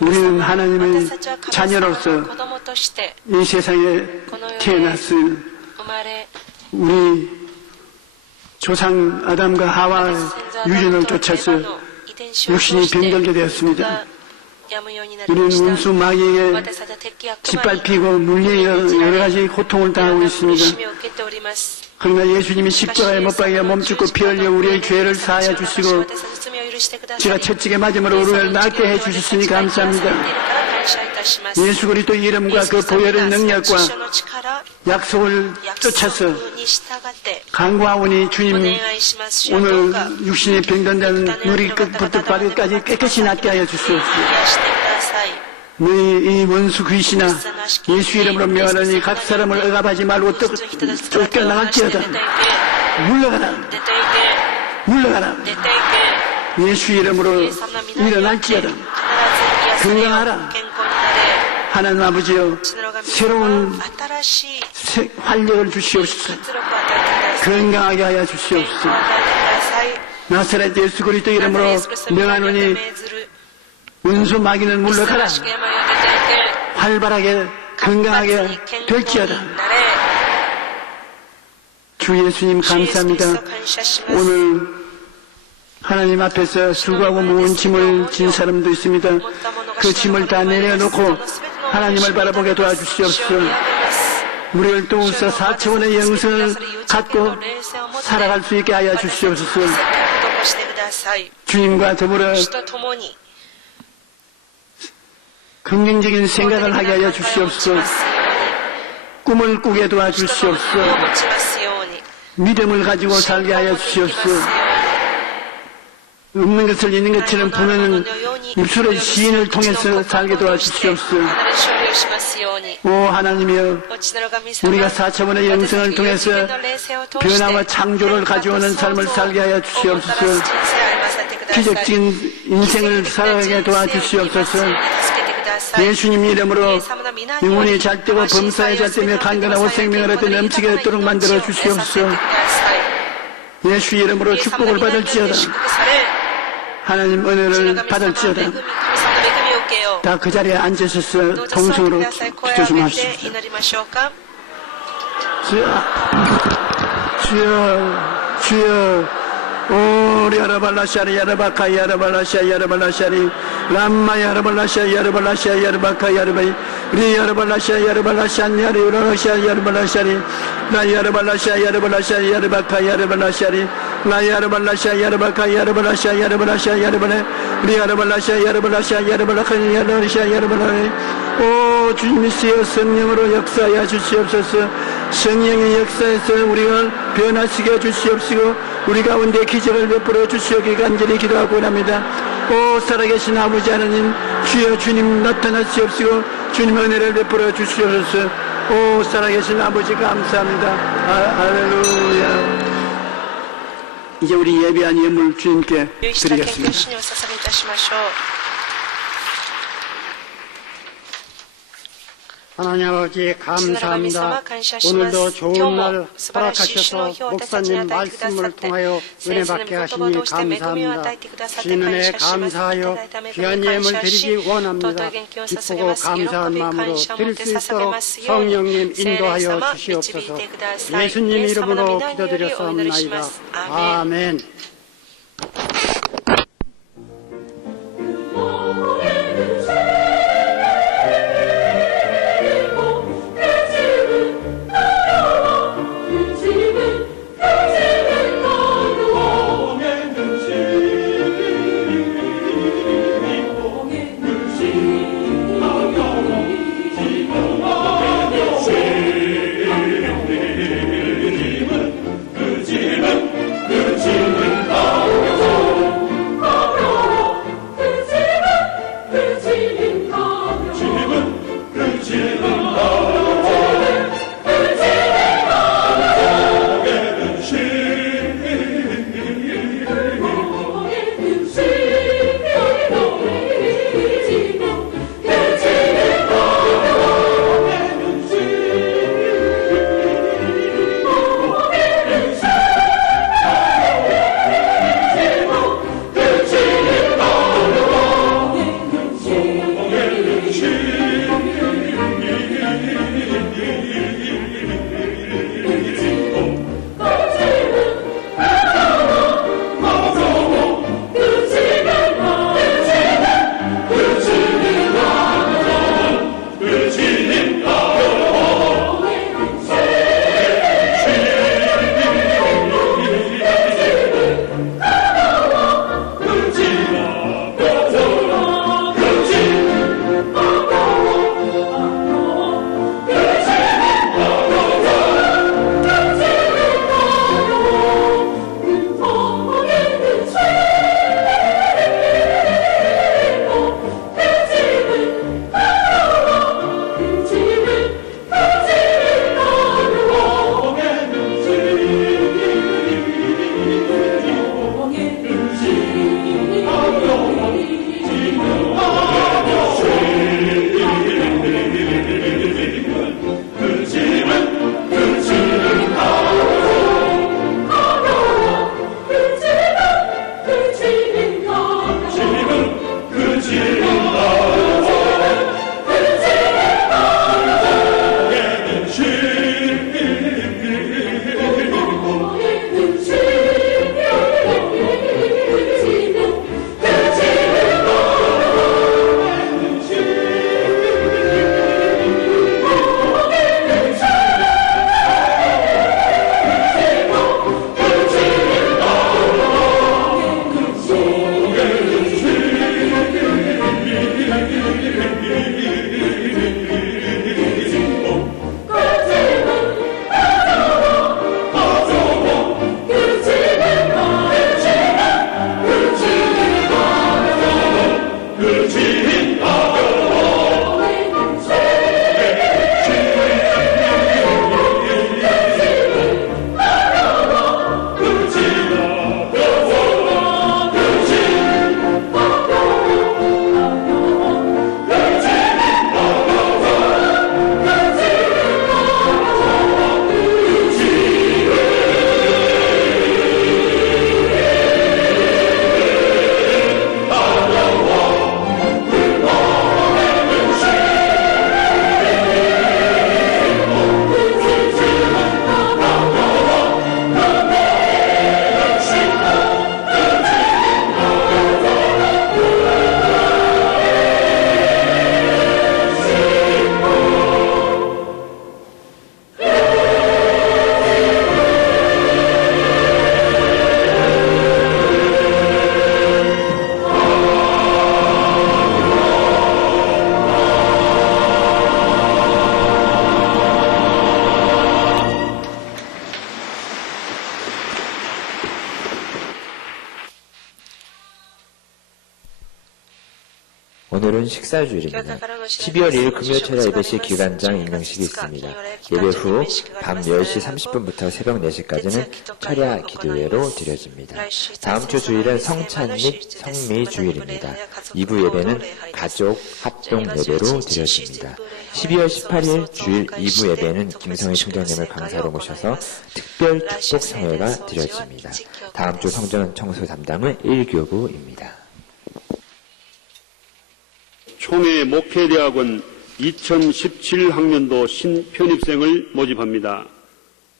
우리는 하나님의 자녀로서 이 세상에 태어났을 우리 조상 아담과 하와의 유전을 쫓아서 육신이 병들게 되었습니다. 우리는 원수 마귀에게 짓밟히고 물리고 여러 가지 고통을 당하고 있습니다. 그러나 예수님이 십자가에 못 박여 몸죽고 피 흘려 우리의 죄를 사하여 주시고 제가 채찍에 맞음으로 우리를 낫게 해 주셨으니 감사합니다. 예수 그리스도의 이름과 그 보혈의 능력과 약속을 쫓아서 간구하오니 주님 오늘 육신의 병든 자는 누리 끝부터 발끝까지 깨끗이 낫게 하여 주시옵소서. 너희 이 원수 귀신아 예수 이름으로 명하노니 각 사람을 억압하지 말고 쫓겨나갈지어다. 물러가라. 물러가라. 예수 이름으로 일어날지어다. 건강하라. 하나님 아버지여 새로운 활력을 주시옵소서. 건강하게 하여 주시옵소서. 나사렛 예수 그리스도 이름으로 명하노니 원수 마귀는 물러가라. 활발하게 건강하게 될지어다. 주 예수님 감사합니다. 오늘 하나님 앞에서 수고하고 무거운 짐을 진 사람도 있습니다. 그 짐을 다 내려놓고 하나님을 바라보게 도와주시옵소서. 우리를 도우사 4차원의 영성을 갖고 살아갈 수 있게 하여 주시옵소서. 주님과 더불어 긍정적인 생각을 하게 하여 주시옵소서. 꿈을 꾸게 도와주시옵소서. 믿음을 가지고 살게 하여 주시옵소서. 없는 것을 있는 것처럼 부르는 입술의 시인을 통해서 살게 도와주시옵소서. 오 하나님이여, 우리가 4차원의 영성을 통해서 변화와 창조를 가져오는 삶을 살게 하여 주시옵소서. 기적적인 인생을 살아가게 도와주시옵소서. 예수님 이름으로 영혼이 잘되고 범사에 잘되며 강건하고 생명을 얻어 넘치게 있도록 만들어 주시옵소서. 예수 이름으로 축복을 받을지어다. 하나님 은혜를 받을지어다. 다 그 자리에 앉으셔서 동성으로 기도 좀 하십시오. 주여, 주여. 오리 아라발라샤리 야라바카 야라발라샤 야라발라샤리 람마 야라발라샤 야라발라샤 야라바카 야라바이 리 야라발라샤 야라발라샤 야리 우라샤 야라발라샤리 라 야라발라샤 야라발라샤 야라바카 야라발라샤리 라 야라발라샤 야라바카 야라발라샤 야라발라샤 야라발레 리 야라발라샤 야라발라샤 야라발라카 야라발라샤 야라발레 오 주님이시여 성령으로 역사하여 주시옵소서. 성령의 역사에서 우리가 변화시켜 주시옵시고 우리 가운데 기적을 베풀어 주시오기 간절히 기도하고 합니다. 오 살아계신 아버지 하나님, 주여 주님 나타나시옵시고 주님 은혜를 베풀어 주시옵소서. 오 살아계신 아버지 감사합니다. 할렐루야. 이제 우리 예배한 예물 주님께 드리겠습니다. 하나님 아버지 감사합니다. 오늘도 좋은 날 허락하셔서 목사님 말씀을 통하여 은혜 받게 하시니 감사합니다. 주신 은혜에 감사하여 귀한 예물 드리기 원합니다. 기쁘고 감사한 마음으로 드릴 수 있도록 성령님 인도하여 주시옵소서. 예수님 이름으로 기도드렸사옵나이다. 아멘. 그 집은 오늘은 식사주일입니다. 12월 2일 금요철야 예배시 기관장 임명식이 있습니다. 예배 후 밤 10시 30분부터 새벽 4시까지는 철야 기도회로 드려집니다. 다음 주 주일은 성찬 및 성미 주일입니다. 2부 예배는 가족 합동 예배로 드려집니다. 12월 18일 주일 2부 예배는 김성희 총장님을 강사로 모셔서 특별 축복 성회가 드려집니다. 다음 주 성전 청소 담당은 1교부입니다. 총회 목회대학원 2017학년도 신편입생을 모집합니다.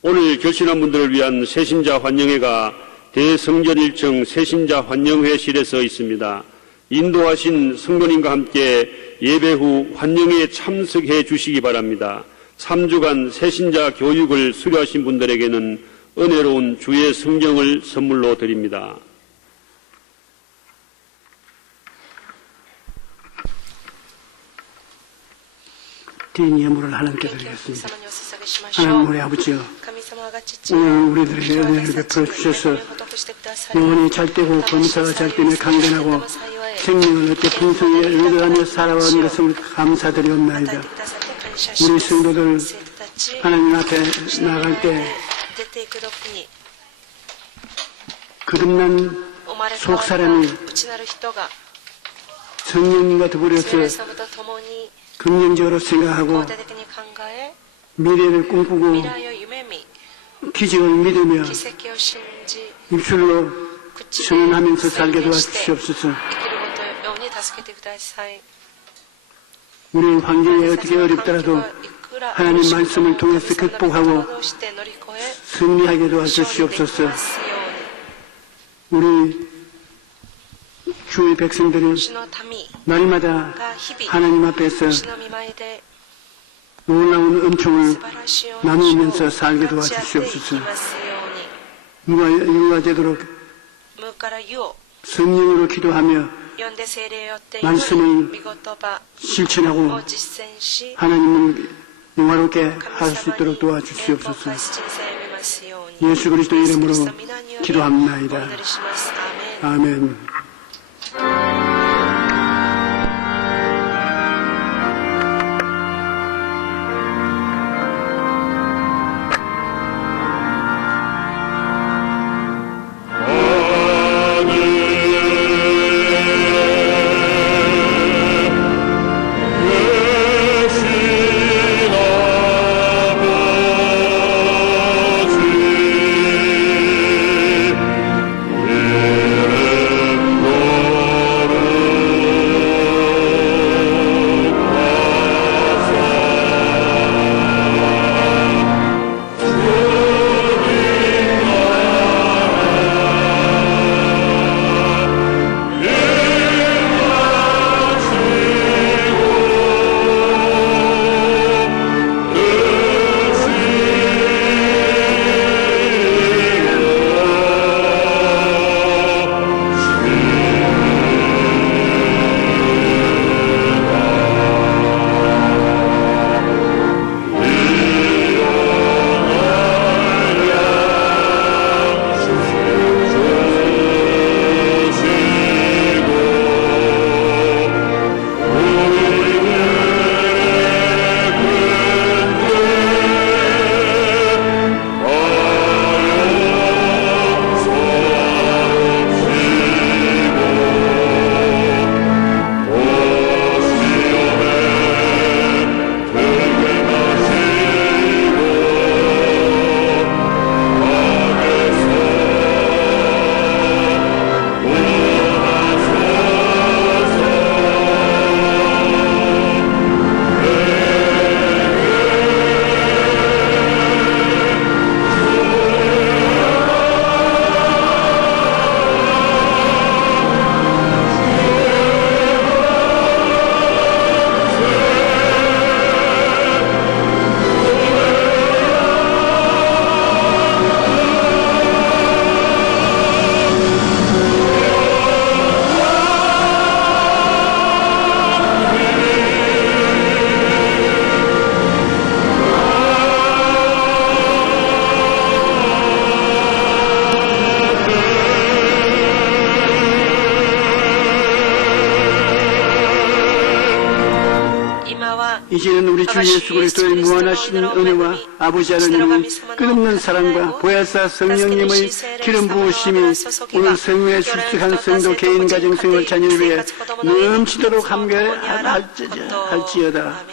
오늘 결신한 분들을 위한 새신자 환영회가 대성전 1층 새신자 환영회실에서 있습니다. 인도하신 성도님과 함께 예배 후 환영회에 참석해 주시기 바랍니다. 3주간 새신자 교육을 수료하신 분들에게는 은혜로운 주의 성경을 선물로 드립니다. 개인 예물을 하나님께 드리겠습니다. 하나님 우리 아버지여, 오늘 우리들에게 은혜를 베풀어 주셔서 영혼이 잘되고 범사가 잘되며 강건하고 생명을 얻게 풍성히 의도하며 살아온 것을 감사드리옵나이다. 우리 성도들 하나님 앞에 나갈 때 거듭난 속사람이 성령님과 더불어서 긍정적으로 생각하고 미래를 꿈꾸고 기적을 믿으며 입술로 선언하면서 살게 도와주시옵소서. 우리는 환경이 어떻게 어렵더라도 하나님 말씀을 통해서 극복하고 승리하게 도와주시옵소서. 우리 주의 백성들이 날마다 하나님 앞에서 놀라운 은총을 나누면서 살게 도와주시옵소서. 유아되도록 성령으로 기도하며 말씀을 실천하고 하나님을 영화롭게 할 수 있도록 도와주시옵소서. 예수 그리스도 이름으로 기도합나이다. 아멘. 내 이제는 우리 주 예수 그리스도의 무한하신 은혜와 아버지 하나님의 끝없는 사랑과 보혜사 성령님의 기름 부으심이 오늘 성회에 출석한 성도 개인 가정 생활 자녀를 위해 넘치도록 함께 할지어다.